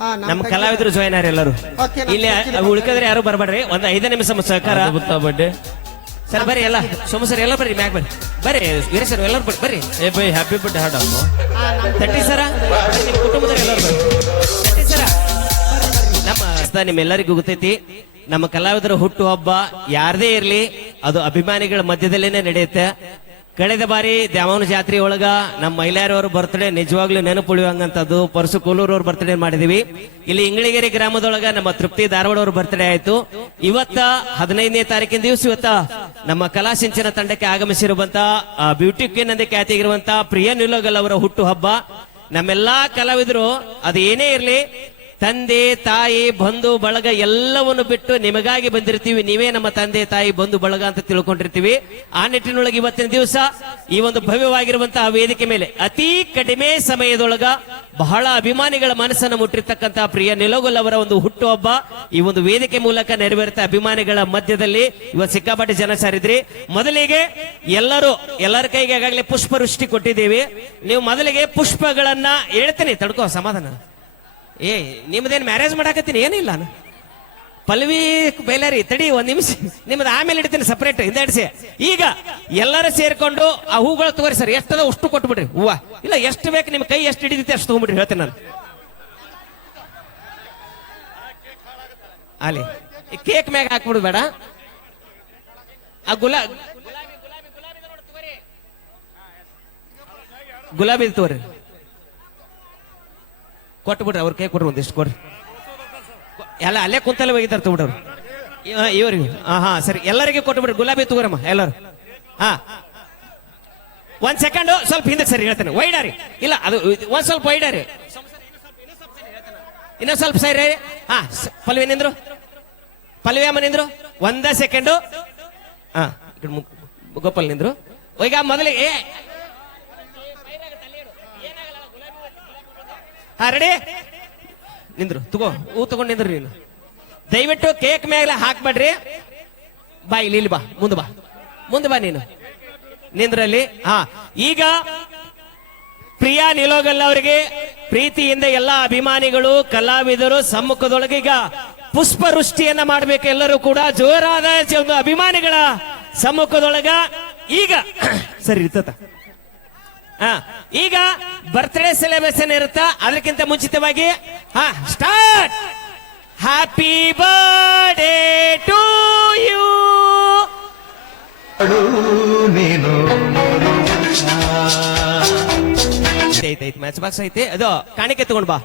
ಹಾ, ನಮ್ಮ ನಮ್ಮ ಕಲಾವಿದರು ಜಾಯ್ನ್ ಆರ್ ಎಲ್ಲರೂ Okay, ನಮ್ಮ ಇಲ್ಲಿ ಉಳ್ಕಿದ್ರೆ ಯಾರು ಬರ್ಬೇಡ್ರಿ ಒಂದ್ 5 ನಿಮಿಷ ಸಹಕಾರ ಅದ್ಭುತ ಬಡ್ಡೆ ಸರ್ ಬರ್ರಿ ಎಲ್ಲ ಸೋಮ ಸರ್ ಎಲ್ಲ ಬರ್ರಿ ಮ್ಯಾಗ್ ಬರ್ರಿ ಬರ್ರಿ ವೀರ ಸರ್ ಎಲ್ಲರೂ ಬರ್ರಿ ಏ ಬೈ ಹ್ಯಾಪಿ ಬಡ್ಡೆ ಹಾಡಮ್ಮ ತಟ್ಟಿ ಸರ ನಿಮ್ಮ ಕುಟುಂಬದವ್ರು ಎಲ್ಲರೂ ಬರ್ರಿ ತಟ್ಟಿ ಸರ ನಿಮ್ಮೆಲ್ಲರಿಗೂ ಗೊತ್ತೈತಿ ನಮ್ಮ ಕಲಾವಿದರ ಹುಟ್ಟು ಹಬ್ಬ ಯಾರದೇ ಇರ್ಲಿ ಅದು ಅಭಿಮಾನಿಗಳ ಮಧ್ಯದಲ್ಲೇನೆ ನಡೆಯುತ್ತೆ. ಕಳೆದ ಬಾರಿ ದ್ಯಾಮವ್ವನ ಜಾತ್ರೆ ಒಳಗ ನಮ್ಮ ಮಹಿಳೆಯರವ್ರ ಬರ್ತ್ಡೇ ನಿಜವಾಗ್ಲೂ ನೆನಪುಳಿಯುವಂತದ್ದು. ಪರಸು ಕೋಲೂರವ್ರ ಬರ್ತ್ಡೇ ಮಾಡಿದೀವಿ. ಇಲ್ಲಿ ಇಂಗಳಿಗೆರೆ ಗ್ರಾಮದೊಳಗ ನಮ್ಮ ತೃಪ್ತಿ ಧಾರವಾಡ ಅವ್ರ ಬರ್ತ್ಡೇ ಆಯ್ತು. ಇವತ್ತ 15ನೇ ತಾರೀಕಿನ ದಿವಸ ಇವತ್ತ ನಮ್ಮ ಕಲಾಸಿಂಚನ ತಂಡಕ್ಕೆ ಆಗಮಿಸಿರುವಂತ ಬ್ಯೂಟಿ ಕ್ವೀನ್ ಎಂದೇ ಖ್ಯಾತಿಗಿರುವಂತ ಪ್ರಿಯ ನಿಲೋಗಲ್ ಅವರ ಹುಟ್ಟು ಹಬ್ಬ. ನಮ್ಮೆಲ್ಲಾ ಕಲಾವಿದರು ಅದು ಏನೇ ಇರ್ಲಿ ತಂದೆ ತಾಯಿ ಬಂಧು ಬಳಗ ಎಲ್ಲವನ್ನು ಬಿಟ್ಟು ನಿಮಗಾಗಿ ಬಂದಿರ್ತೀವಿ. ನೀವೇ ನಮ್ಮ ತಂದೆ ತಾಯಿ ಬಂಧು ಬಳಗ ಅಂತ ತಿಳ್ಕೊಂಡಿರ್ತೀವಿ. ಆ ನಿಟ್ಟಿನೊಳಗೆ ಇವತ್ತಿನ ದಿವಸ ಈ ಒಂದು ಭವ್ಯವಾಗಿರುವಂತಹ ವೇದಿಕೆ ಮೇಲೆ ಅತಿ ಕಡಿಮೆ ಸಮಯದೊಳಗ ಬಹಳ ಅಭಿಮಾನಿಗಳ ಮನಸ್ಸನ್ನು ಮುಟ್ಟಿರ್ತಕ್ಕಂತಹ ಪ್ರಿಯ ನಿಲೋಗಲ್ ಅವರ ಒಂದು ಹುಟ್ಟು ಹಬ್ಬ ಈ ಒಂದು ವೇದಿಕೆ ಮೂಲಕ ನೆರವೇರ್ತ ಅಭಿಮಾನಿಗಳ ಮಧ್ಯದಲ್ಲಿ ಇವತ್ತು ಸಿಕ್ಕಾಪಟ್ಟೆ ಜನ ಸಾರಿದ್ರಿ. ಮೊದಲಿಗೆ ಎಲ್ಲರ ಕೈಗೆ ಈಗಾಗಲೇ ಪುಷ್ಪವೃಷ್ಟಿ ಕೊಟ್ಟಿದ್ದೀವಿ. ನೀವು ಮೊದಲಿಗೆ ಪುಷ್ಪಗಳನ್ನ ಹೇಳ್ತೀನಿ, ತಡ್ಕೋ ಸಮಾಧಾನ. ಏ ನಿಮ್ದೇನ್ ಮ್ಯಾರೇಜ್ ಮಾಡಾಕತ್ತೀನಿ ಏನಿಲ್ಲ ನಾನು ಪಲ್ವಿ ಬೈಲಾರಿ ತಡಿ ಒಂದ್ ನಿಮಿಷ ನಿಮ್ದು ಆಮೇಲೆ ಇಡ್ತೀನಿ ಸಪರೇಟ್ ಹಿಂದೆಡ್ಸಿ. ಈಗ ಎಲ್ಲರೂ ಸೇರ್ಕೊಂಡು ಆ ಹೂಗಳು ತಗೋರಿ ಸರ್, ಎಷ್ಟದ ಅಷ್ಟು ಕೊಟ್ಬಿಡ್ರಿ ಹೂವ. ಇಲ್ಲ ಎಷ್ಟು ಬೇಕು ನಿಮ್ ಕೈ ಎಷ್ಟು ಹಿಡಿದೈತಿ ಅಷ್ಟು ತಗೊಂಡ್ಬಿಡ್ರಿ ಹೇಳ್ತೀನಿ ನಾನು. ಅಲ್ಲಿ ಕೇಕ್ ಮ್ಯಾಗ ಹಾಕ್ಬಿಡು ಬೇಡ. ಆ ಗುಲಾಬಿ ತಗೋರಿ ಕೊಟ್ಬಿಡ್ರಿ. ಅವ್ರ ಕೈ ಕೊಡ್ರಿ ಒಂದಿಷ್ಟು ಕೊಡ್ರಿ. ಎಲ್ಲ ಅಲ್ಲೇ ಕುಂತಲ್ಲೇ ಹೋಗಿದ್ದಾರೆ ತಗೊಬಿಡ್ರಿ ಇವ್ರಿಗೆ. ಹಾ ಸರಿ ಎಲ್ಲರಿಗೆ ಕೊಟ್ಬಿಡ್ರಿ. ಗುಲಾಬಿ ತಗೋರಮ್ಮ ಎಲ್ಲರೂ. ಹಾ ಒಂದ್ ಸೆಕೆಂಡ್ ಸ್ವಲ್ಪ ಹಿಂದಕ್ಕೆ ಸರಿ ಹೇಳ್ತೇನೆ. ವೈಡಾರಿ ಇಲ್ಲ ಅದು ಒಂದ್ ಸ್ವಲ್ಪ ವೈಡಾರಿ ಇನ್ನೊಂದ್ ಸ್ವಲ್ಪ ಸರಿ. ಹಾ ಪಲ್ವಿ ನಿಂದ್ರು, ಪಲ್ವಿ ಅಮ್ಮ ನಿಂದ್ರು ಒಂದ ಸೆಕೆಂಡು. ಹಾ ಗೋಪಾಲ್ ನಿಂದ್ರು. ಈಗ ಮೊದಲಿಗೆ ಹಾ ರೆಡಿ ನಿಂದ್ರು ತಗೋ ಹೂ ತಗೊಂಡ್ ನಿಂದ್ರು. ನೀನು ದಯವಿಟ್ಟು ಕೇಕ್ ಮೇಲೆ ಹಾಕ್ಬೇಡ್ರಿ. ಬಾ ಇಲ್ಲಿ ಬಾ, ಮುಂದೆ ಬಾ ನೀನು ನಿಂದ್ರಲ್ಲಿ. ಹಾ ಈಗ ಪ್ರಿಯಾ ನಿಲೋಗಲ್ ಅವರಿಗೆ ಪ್ರೀತಿಯಿಂದ ಎಲ್ಲಾ ಅಭಿಮಾನಿಗಳು ಕಲಾವಿದರು ಸಮ್ಮುಖದೊಳಗೆ ಈಗ ಪುಷ್ಪವೃಷ್ಟಿಯನ್ನ ಮಾಡ್ಬೇಕು. ಎಲ್ಲರೂ ಕೂಡ ಜೋರಾದ ಒಂದು ಅಭಿಮಾನಿಗಳ ಸಮ್ಮುಖದೊಳಗ ಈಗ ಸರಿ ಇರ್ತದ. ಈಗ ಬರ್ತ್ಡೇ ಸೆಲೆಬ್ರೇಷನ್ ಇರುತ್ತಾ, ಅದಕ್ಕಿಂತ ಮುಂಚಿತವಾಗಿ start. Happy birthday to you. Match box ಐತಿ, ಅದು ಕಾಣಿಕೆ ತಗೊಂಡ್ ಬಾ.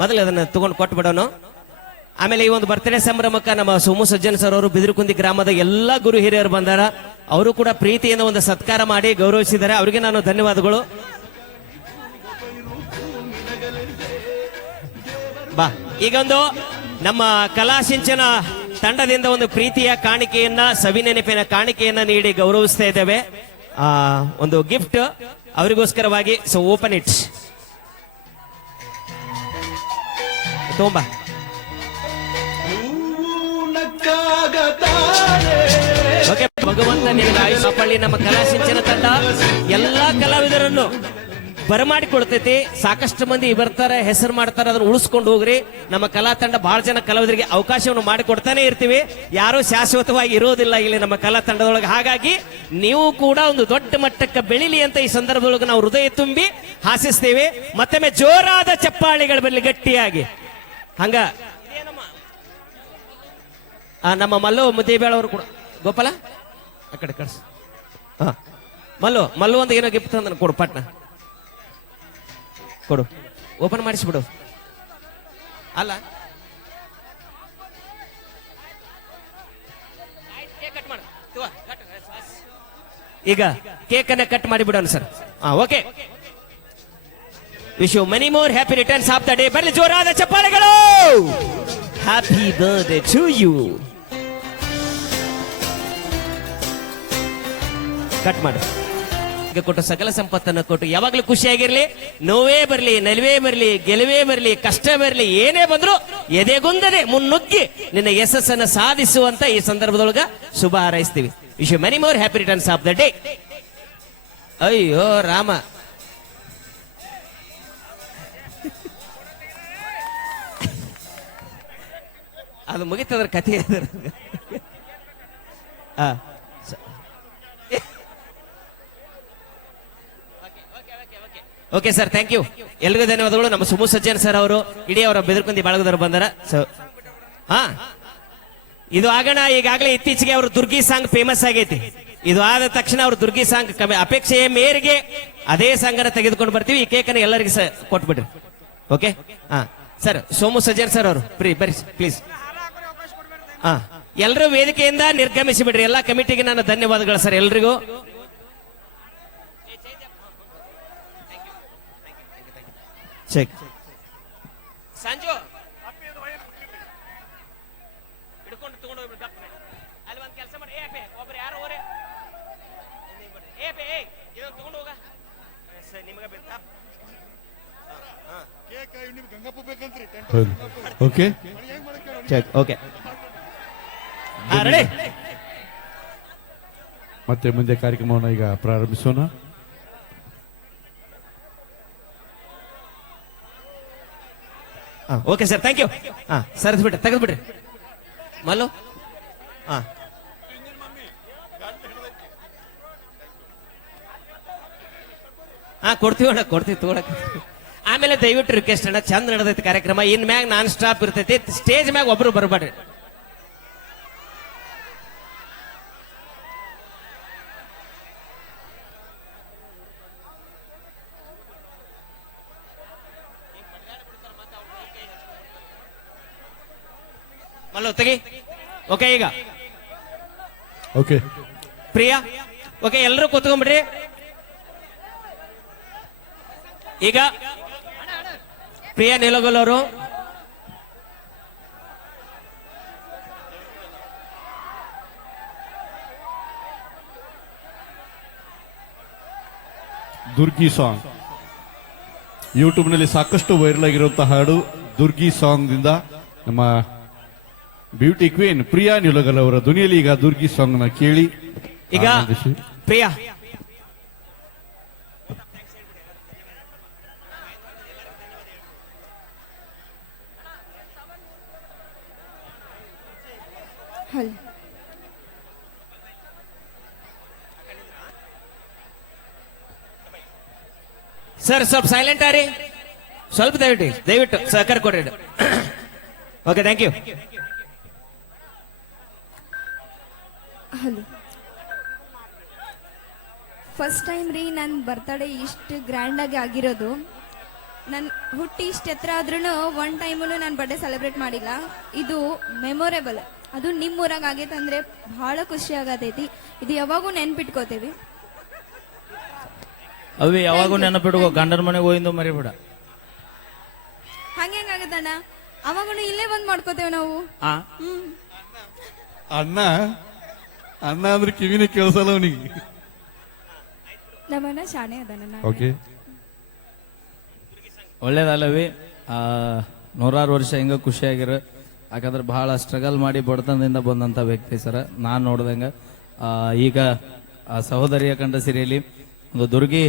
ಮೊದಲು ಅದನ್ನ ತಗೊಂಡು ಕೊಟ್ಬಿಡೋನು. ಆಮೇಲೆ ಈ ಒಂದು ಬರ್ತ್ಡೇ ಸಂಭ್ರಮಕ್ಕ ನಮ್ಮ ಸೋಮು ಸಜ್ಜನ್ ಸರ್ ಅವರು ಬಿದಿರುಕುಂದಿ ಗ್ರಾಮದ ಎಲ್ಲಾ ಗುರು ಹಿರಿಯರು ಬಂದಾರ. ಅವರು ಕೂಡ ಪ್ರೀತಿಯಿಂದ ಒಂದು ಸತ್ಕಾರ ಮಾಡಿ ಗೌರವಿಸಿದ್ದಾರೆ. ಅವರಿಗೆ ನಾನು ಧನ್ಯವಾದಗಳು. ಬಾ ಈಗೊಂದು ನಮ್ಮ ಕಲಾಸಿಂಚನ ತಂಡದಿಂದ ಒಂದು ಪ್ರೀತಿಯ ಕಾಣಿಕೆಯನ್ನ ಸವಿನೆನಪಿನ ಕಾಣಿಕೆಯನ್ನ ನೀಡಿ ಗೌರವಿಸ್ತಾ ಇದ್ದೇವೆ. ಒಂದು ಗಿಫ್ಟ್ ಅವರಿಗೋಸ್ಕರವಾಗಿ. ಸೊ ಓಪನ್ ಇಟ್ ತಗೊಂಬಾ. ಓಕೆ ಭಗವಂತ ನಿಮಗೆ ಆಯುಷ್ ಕಾಪಾಡಲಿ. ನಮ್ಮ ಕಲಾಸಿಂಚನ ತಂಡ ಎಲ್ಲಾ ಕಲಾವಿದರನ್ನು ಬರಮಾಡಿಕೊಳ್ತೈತಿ. ಸಾಕಷ್ಟು ಮಂದಿ ಬರ್ತಾರೆ, ಹೆಸರು ಮಾಡ್ತಾರೆ, ಅದನ್ನು ಉಳಿಸ್ಕೊಂಡು ಹೋಗ್ರಿ. ನಮ್ಮ ಕಲಾ ತಂಡ ಬಹಳ ಜನ ಕಲಾವಿದರಿಗೆ ಅವಕಾಶವನ್ನು ಮಾಡಿಕೊಡ್ತಾನೆ ಇರ್ತೀವಿ. ಯಾರು ಶಾಶ್ವತವಾಗಿ ಇರೋದಿಲ್ಲ ಇಲ್ಲಿ ನಮ್ಮ ಕಲಾ ತಂಡದೊಳಗೆ. ಹಾಗಾಗಿ ನೀವು ಕೂಡ ಒಂದು ದೊಡ್ಡ ಮಟ್ಟಕ್ಕೆ ಬೆಳಿಲಿ ಅಂತ ಈ ಸಂದರ್ಭದೊಳಗೆ ನಾವು ಹೃದಯ ತುಂಬಿ ಆಶಿಸ್ತೇವೆ. ಮತ್ತೊಮ್ಮೆ ಜೋರಾದ ಚಪ್ಪಾಳಿಗಳ ಬರಲಿ ಗಟ್ಟಿಯಾಗಿ. ಹಂಗ ನಮ್ಮ ಮಲ್ಲು ಮುದ್ದೇಬೇಳವರು ಕೂಡ. ಗೋಪಾಲ ಆ ಕಡೆ ಕಳ್ಸ. ಮಲ್ಲು ಒಂದು ಏನೋ ಗಿಫ್ಟ್ ತಂದ ಕೊಡು, ಪಟ್ನ ಕೊಡು, ಓಪನ್ ಮಾಡಿಸ್ಬಿಡು. ಅಲ್ಲ ಈಗ ಕೇಕ್ ಅನ್ನ ಕಟ್ ಮಾಡಿಬಿಡೋಣ sir. Okay, wish you many more happy returns of the day. ಬರಲಿ ಜೋರಾದ ಚಪ್ಪಾಳೆಗಳು. Happy birthday to you. Cut ಮಾಡಿ. ಕೊಟ್ಟು ಸಕಲ ಸಂಪತ್ತನ್ನು ಕೊಟ್ಟು ಯಾವಾಗ್ಲೂ ಖುಷಿಯಾಗಿರ್ಲಿ. ನೋವೇ ಬರ್ಲಿ, ನಲಿವೇ ಬರ್ಲಿ, ಗೆಲುವೇ ಬರ್ಲಿ, ಕಷ್ಟ ಬರ್ಲಿ, ಏನೇ ಬಂದ್ರು ಎದೆಗುಂದದೆ ಮುನ್ನುಗ್ಗಿ ನಿನ್ನ ಯಶಸ್ಸನ್ನು ಸಾಧಿಸುವಂತ ಈ ಸಂದರ್ಭದೊಳಗ ಶುಭ ಹಾರೈಸ್ತೀವಿ. Wish you many more happy returns of the day. ಅಯ್ಯೋ ರಾಮ, ಅದು ಮುಗಿತದ್ರ ಕಥೆ ಅದ್ರ ಓಕೆ ಸರ್, ಥ್ಯಾಂಕ್ ಯು. ಎಲ್ರಿಗೂ ಧನ್ಯವಾದಗಳು. ನಮ್ಮ ಸುಮು ಸಜ್ಜನ್ ಸರ್ ಅವರು ಇಡೀ ಅವರ ಬೆದರ್ಕೊಂಡಿ ಬಳಗದವರು ಬಂದಾರ. ಸೊ ಹಾ, ಇದು ಆಗೋಣ. ಈಗಾಗಲೇ ಇತ್ತೀಚೆಗೆ ಅವರು ದುರ್ಗಿ ಸಾಂಗ್ ಫೇಮಸ್ ಆಗೈತಿ. ಇದು ಆದ ತಕ್ಷಣ ಅವರು ದುರ್ಗಿ ಸಾಂಗ್ ಅಪೇಕ್ಷೆಯ ಮೇರೆಗೆ ಅದೇ ಸಾಂಗನ್ನ ತೆಗೆದುಕೊಂಡು ಬರ್ತೀವಿ. ಈ ಕೇಕನ್ನು ಎಲ್ಲರಿಗೂ ಕೊಟ್ಬಿಡ್ರಿ. ಓಕೆ, ಹಾ ಸರ್. ಸೋಮು ಸಜ್ಜನ್ ಸರ್ ಅವರು ಬರ್ರಿ ಪ್ಲೀಸ್. ಹಾ, ಎಲ್ಲರೂ ವೇದಿಕೆಯಿಂದ ನಿರ್ಗಮಿಸಿ ಬಿಡ್ರಿ. ಎಲ್ಲಾ ಕಮಿಟಿಗೆ ನಾನು ಧನ್ಯವಾದಗಳು ಸರ್ ಎಲ್ರಿಗೂ. ಚೆಕ್ ಸಂಜು ಹಿಡ್ಕೊಂಡು ತಗೊಂಡು ಹೋಗ್ಬಿಡು. ಅಲ್ಲಿ ಒಂದು ಕೆಲಸ ಮಾಡಿ. ಒಬ್ರು ಯಾರು ಹೋರೆ ಇದನ್ನು ತಗೊಂಡು ಹೋಗ. ನಿಮಗೆ ಬೇಕಾ? Okay, check. Okay, ready. ಮತ್ತೆ ಮುಂದೆ ಕಾರ್ಯಕ್ರಮವನ್ನು ಈಗ ಪ್ರಾರಂಭಿಸೋಣ. Okay sir, thank you. ಹಾ, ಸರಿದ್ಬಿಟ್ರಿ, ತೆಗೆದ್ಬಿಡ್ರಿ ಮಲ್ಲು. ಹಾ, ಹಾ ಕೊಡ್ತೀವಿ ಅಣ್ಣ, ಕೊಡ್ತೀವಿ ತಗೊಳಕ್. ಆಮೇಲೆ ದಯವಿಟ್ಟು ರಿಕ್ವೆಸ್ಟ್ ಅಣ್ಣ, ಚಂದ ನಡೆದೈತಿ ಕಾರ್ಯಕ್ರಮ. ಇನ್ ಮ್ಯಾಗ ನಾನ್ ಸ್ಟಾಪ್ ಇರ್ತೈತಿ. ಸ್ಟೇಜ್ ಮ್ಯಾಗ ಒಬ್ರು ಬರಬೇಡ್ರಿ. ಮಲ್ಲು ತೆಗಿ. ಓಕೆ, ಈಗ ಓಕೆ, ಪ್ರಿಯಾ. ಓಕೆ, ಎಲ್ಲರೂ ಕೂತ್ಕೊಂಡ್ಬಿಡ್ರಿ. ಈಗ ಪ್ರಿಯಾ ನಿಲಗೋಲ್ ಅವರು ದುರ್ಗಿ ಸಾಂಗ್ ಯೂಟ್ಯೂಬ್ ನಲ್ಲಿ ಸಾಕಷ್ಟು ವೈರಲ್ ಆಗಿರುವಂತಹ ಹಾಡು. ದುರ್ಗಿ ಸಾಂಗ್ ದಿಂದ ನಮ್ಮ ಬ್ಯೂಟಿ ಕ್ವೀನ್ ಪ್ರಿಯಾ ನಿಲಗಲ್ ಅವರ ಧ್ವನಿಯಲ್ಲಿ ಈಗ ದುರ್ಗಿ ಸಾಂಗ್ ನ ಕೇಳಿ ಈಗ ಆನಂದಿಸಿ. ಪ್ರಿಯಾ. ಹಲೋ. ಸರ್ ಸ್ವಲ್ಪ ಸೈಲೆಂಟ್ ಆರಿ. ಸ್ವಲ್ಪ ದಯವಿಟ್ಟು ಸಹಕಾರ ಕೊಡ್ರಿ. Okay, thank you. Hello. First time ರೀ ನನ್ನ ಬರ್ತಡೇ ಇಷ್ಟು ಗ್ರ್ಯಾಂಡಾಗಿ ಆಗಿರೋದು. ನನ್ನ ಹುಟ್ಟಿ ಇಷ್ಟು ಎತ್ತರ ಆದ್ರೂ ಒನ್ ಟೈಮು ನಾನು ಬರ್ಡೇ ಸೆಲೆಬ್ರೇಟ್ ಮಾಡಿಲ್ಲ. ಇದು ಮೆಮೊರೇಬಲ್. ಅದು ನಿಮ್ಮ ಊರಾಗ ಆಗೈತೆ ಅಂದರೆ ಭಾಳ ಖುಷಿ ಆಗತೈತಿ. ಇದು ಯಾವಾಗೂ ನೆನ್ಪಿಟ್ಕೋತೇವಿ. ಅವಿ ಯಾವಾಗೂ ನೆನಪಿಡ್ಕೋ. ಗಂಡನ ಮನೆಗೆ ಹೋಗಿಂದು ಮರಿಬೇಡ. ಹಂಗೆ ಹೆಂಗಾಗತ್ತಣ್ಣ, ಅವಾಗೂ ಇಲ್ಲೇ ಬಂದು ಮಾಡ್ಕೋತೇವೆ ನಾವು. ಆ ಅಣ್ಣ ಅಣ್ಣ ಅಂದ್ರೆ ಕಿವಿನ ಕೇಳಿಸಲ್ಲ ಅವನಿಗೆ. ನಮ್ಮಣ್ಣ ಶಾಣೆ ಅದಣ್ಣ. ಓಕೆ, ಒಳ್ಳೇದಲ್ಲವಿ. 100 ವರ್ಷ ಹಿಂಗ ಖುಷಿಯಾಗಿರ. ಯಾಕಂದ್ರೆ ಬಹಳ ಸ್ಟ್ರಗಲ್ ಮಾಡಿ ಬಡತನದಿಂದ ಬಂದಂತ ವ್ಯಕ್ತಿ ಸರ್. ನಾನು ನೋಡ್ದಂಗ ಈಗ ಸಹೋದರಿಯ ಕಂಡ ಸಿರಿಯಲ್ಲಿ ಒಂದು ದುರ್ಗಿ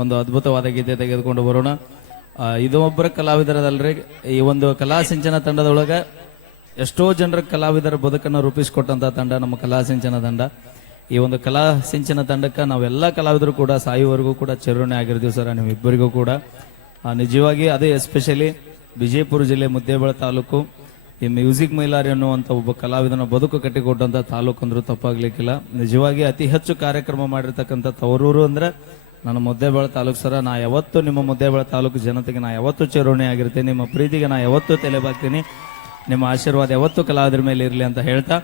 ಒಂದು ಅದ್ಭುತವಾದ ಗೀತೆ ತೆಗೆದುಕೊಂಡು ಬರೋಣ. ಇದು ಒಬ್ಬರ ಕಲಾವಿದರದಲ್ರಿ. ಈ ಒಂದು ಕಲಾ ಸಿಂಚನ ತಂಡದೊಳಗ ಎಷ್ಟೋ ಜನರ ಕಲಾವಿದರ ಬದುಕನ್ನು ರೂಪಿಸಿಕೊಟ್ಟಂತ ತಂಡ ನಮ್ಮ ಕಲಾ ಸಿಂಚನ ತಂಡ. ಈ ಒಂದು ಕಲಾ ಸಿಂಚನ ತಂಡಕ್ಕೆ ನಾವೆಲ್ಲ ಕಲಾವಿದರು ಕೂಡ ಸಾಯುವವರೆಗೂ ಕೂಡ ಚಿರಋಣಿ ಆಗಿರ್ತೀವಿ ಸರ್. ನಿಮ್ಮಿಬ್ಬರಿಗೂ ಕೂಡ ನಿಜವಾಗಿ ಅದೇ ಎಸ್ಪೆಷಲಿ ವಿಜಯಪುರ ಜಿಲ್ಲೆ ಮುದ್ದೇಬೇಳ ತಾಲೂಕು ಈ ಮ್ಯೂಸಿಕ್ ಮೈಲಾರಿ ಅನ್ನುವಂಥ ಒಬ್ಬ ಕಲಾವಿದನ ಬದುಕು ಕಟ್ಟಿಕೊಟ್ಟಂತ ತಾಲೂಕು ಅಂದ್ರೂ ತಪ್ಪಾಗ್ಲಿಕ್ಕಿಲ್ಲ. ನಿಜವಾಗಿ ಅತಿ ಹೆಚ್ಚು ಕಾರ್ಯಕ್ರಮ ಮಾಡಿರ್ತಕ್ಕಂಥ ತವರೂರು ಅಂದ್ರೆ ನನ್ನ ಮುದ್ದೇಬೇಳ ತಾಲೂಕು ಸರ. ನಾ ಯಾವತ್ತು ನಿಮ್ಮ ಮುದ್ದೇಬೇಳ ತಾಲೂಕು ಜನತೆಗೆ ನಾ ಯಾವತ್ತು ಚಿರಋಣಿ ಆಗಿರ್ತೀನಿ. ನಿಮ್ಮ ಪ್ರೀತಿಗೆ ನಾ ಯಾವತ್ತೂ ತಲೆ ಬಾಗ್ತೀನಿ. ನಿಮ್ಮ ಆಶೀರ್ವಾದ ಯಾವತ್ತೂ ಕಲಾವಿದರ ಮೇಲೆ ಇರಲಿ ಅಂತ ಹೇಳ್ತಾ,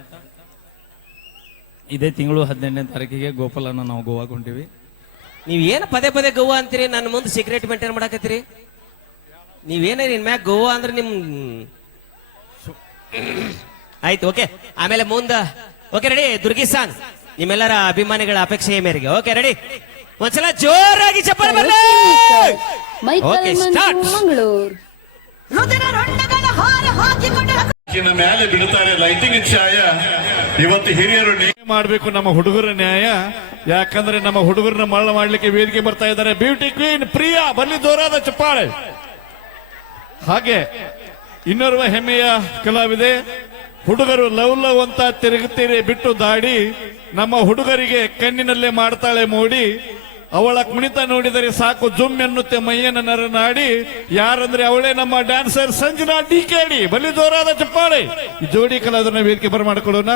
ಇದೇ ತಿಂಗಳು 18ನೇ ತಾರೀಕಿಗೆ ಗೋಪಾಲನ ನಾವು ಗೋವಾಗೆ ಹೊಂಟಿವಿ. ನೀವ್ ಏನ್ ಪದೇ ಪದೇ ಗೋವಾ ಅಂತೀರಿ? ನನ್ನ ಮುಂದೆ ಸೀಕ್ರೆಟ್ ಮೇಂಟೈನ್ ಮಾಡಕತ್ತೀರಿ. ನೀವೇನ ನಿನ್ ಮ್ಯಾಗ ಗೋವಾ ಅಂದ್ರೆ ನಿಮ್ ಆಯ್ತು. ಓಕೆ, ಆಮೇಲೆ ಮುಂದ. Okay, ready. ದುರ್ಗಿ ಸಾಂಗ್ ನಿಮ್ಮೆಲ್ಲರ ಅಭಿಮಾನಿಗಳ ಅಪೇಕ್ಷೆಯ ಮೇರೆಗೆ. Okay, ready. ಒಂದ್ಸಲ ಜೋರಾಗಿ ಚಪ್ಪಾಳೆ ಬರಲಿ. Okay, start. ಮೇಲೆ ಬಿಡುತ್ತಾರೆ ಲೈಟಿಂಗ್ ಛಾಯ. ಇವತ್ತು ಹಿರಿಯರು ನ್ಯಾಯ ಮಾಡಬೇಕು ನಮ್ಮ ಹುಡುಗರ ನ್ಯಾಯ. ಯಾಕಂದ್ರೆ ನಮ್ಮ ಹುಡುಗರನ್ನ ಮರಳ ಮಾಡ್ಲಿಕ್ಕೆ ವೇದಿಕೆ ಬರ್ತಾ ಇದ್ದಾರೆ ಬ್ಯೂಟಿ ಕ್ವೀನ್ ಪ್ರಿಯಾ. ಬರ್ಲಿ ಜೋರಾದ ಚಪ್ಪಾಳೆ. ಹಾಗೆ ಇನ್ನೋರ್ವ ಹೆಮ್ಮೆಯ ಕಲಾವಿದೆ. ಹುಡುಗರು ಲವ್ ಲವ್ ಅಂತ ತಿರುಗುತ್ತೀರಿ ಬಿಟ್ಟು ದಾಡಿ, ನಮ್ಮ ಹುಡುಗರಿಗೆ ಕಣ್ಣಿನಲ್ಲೇ ಮಾಡ್ತಾಳೆ ಮೋಡಿ. ಅವಳ ಕುಣಿತ ನೋಡಿದರೆ ಸಾಕು ಜುಮ್ ಎನ್ನುತ್ತೆ ಮೈಯನ ನರನಾಡಿ. ಯಾರಂದ್ರೆ ಅವಳೇ ನಮ್ಮ ಡ್ಯಾನ್ಸರ್ ಸಂಜನಾ ಡಿಕೆಡಿ. ಬಲಿ ಜೋರಾದ ಚಪ್ಪಾಳೆ ಈ ಜೋಡಿ ಕಲಾವಿದರನ್ನ ವೇದಿಕೆ ಬರಮಾಡಿಕೊಳ್ಳೋಣ.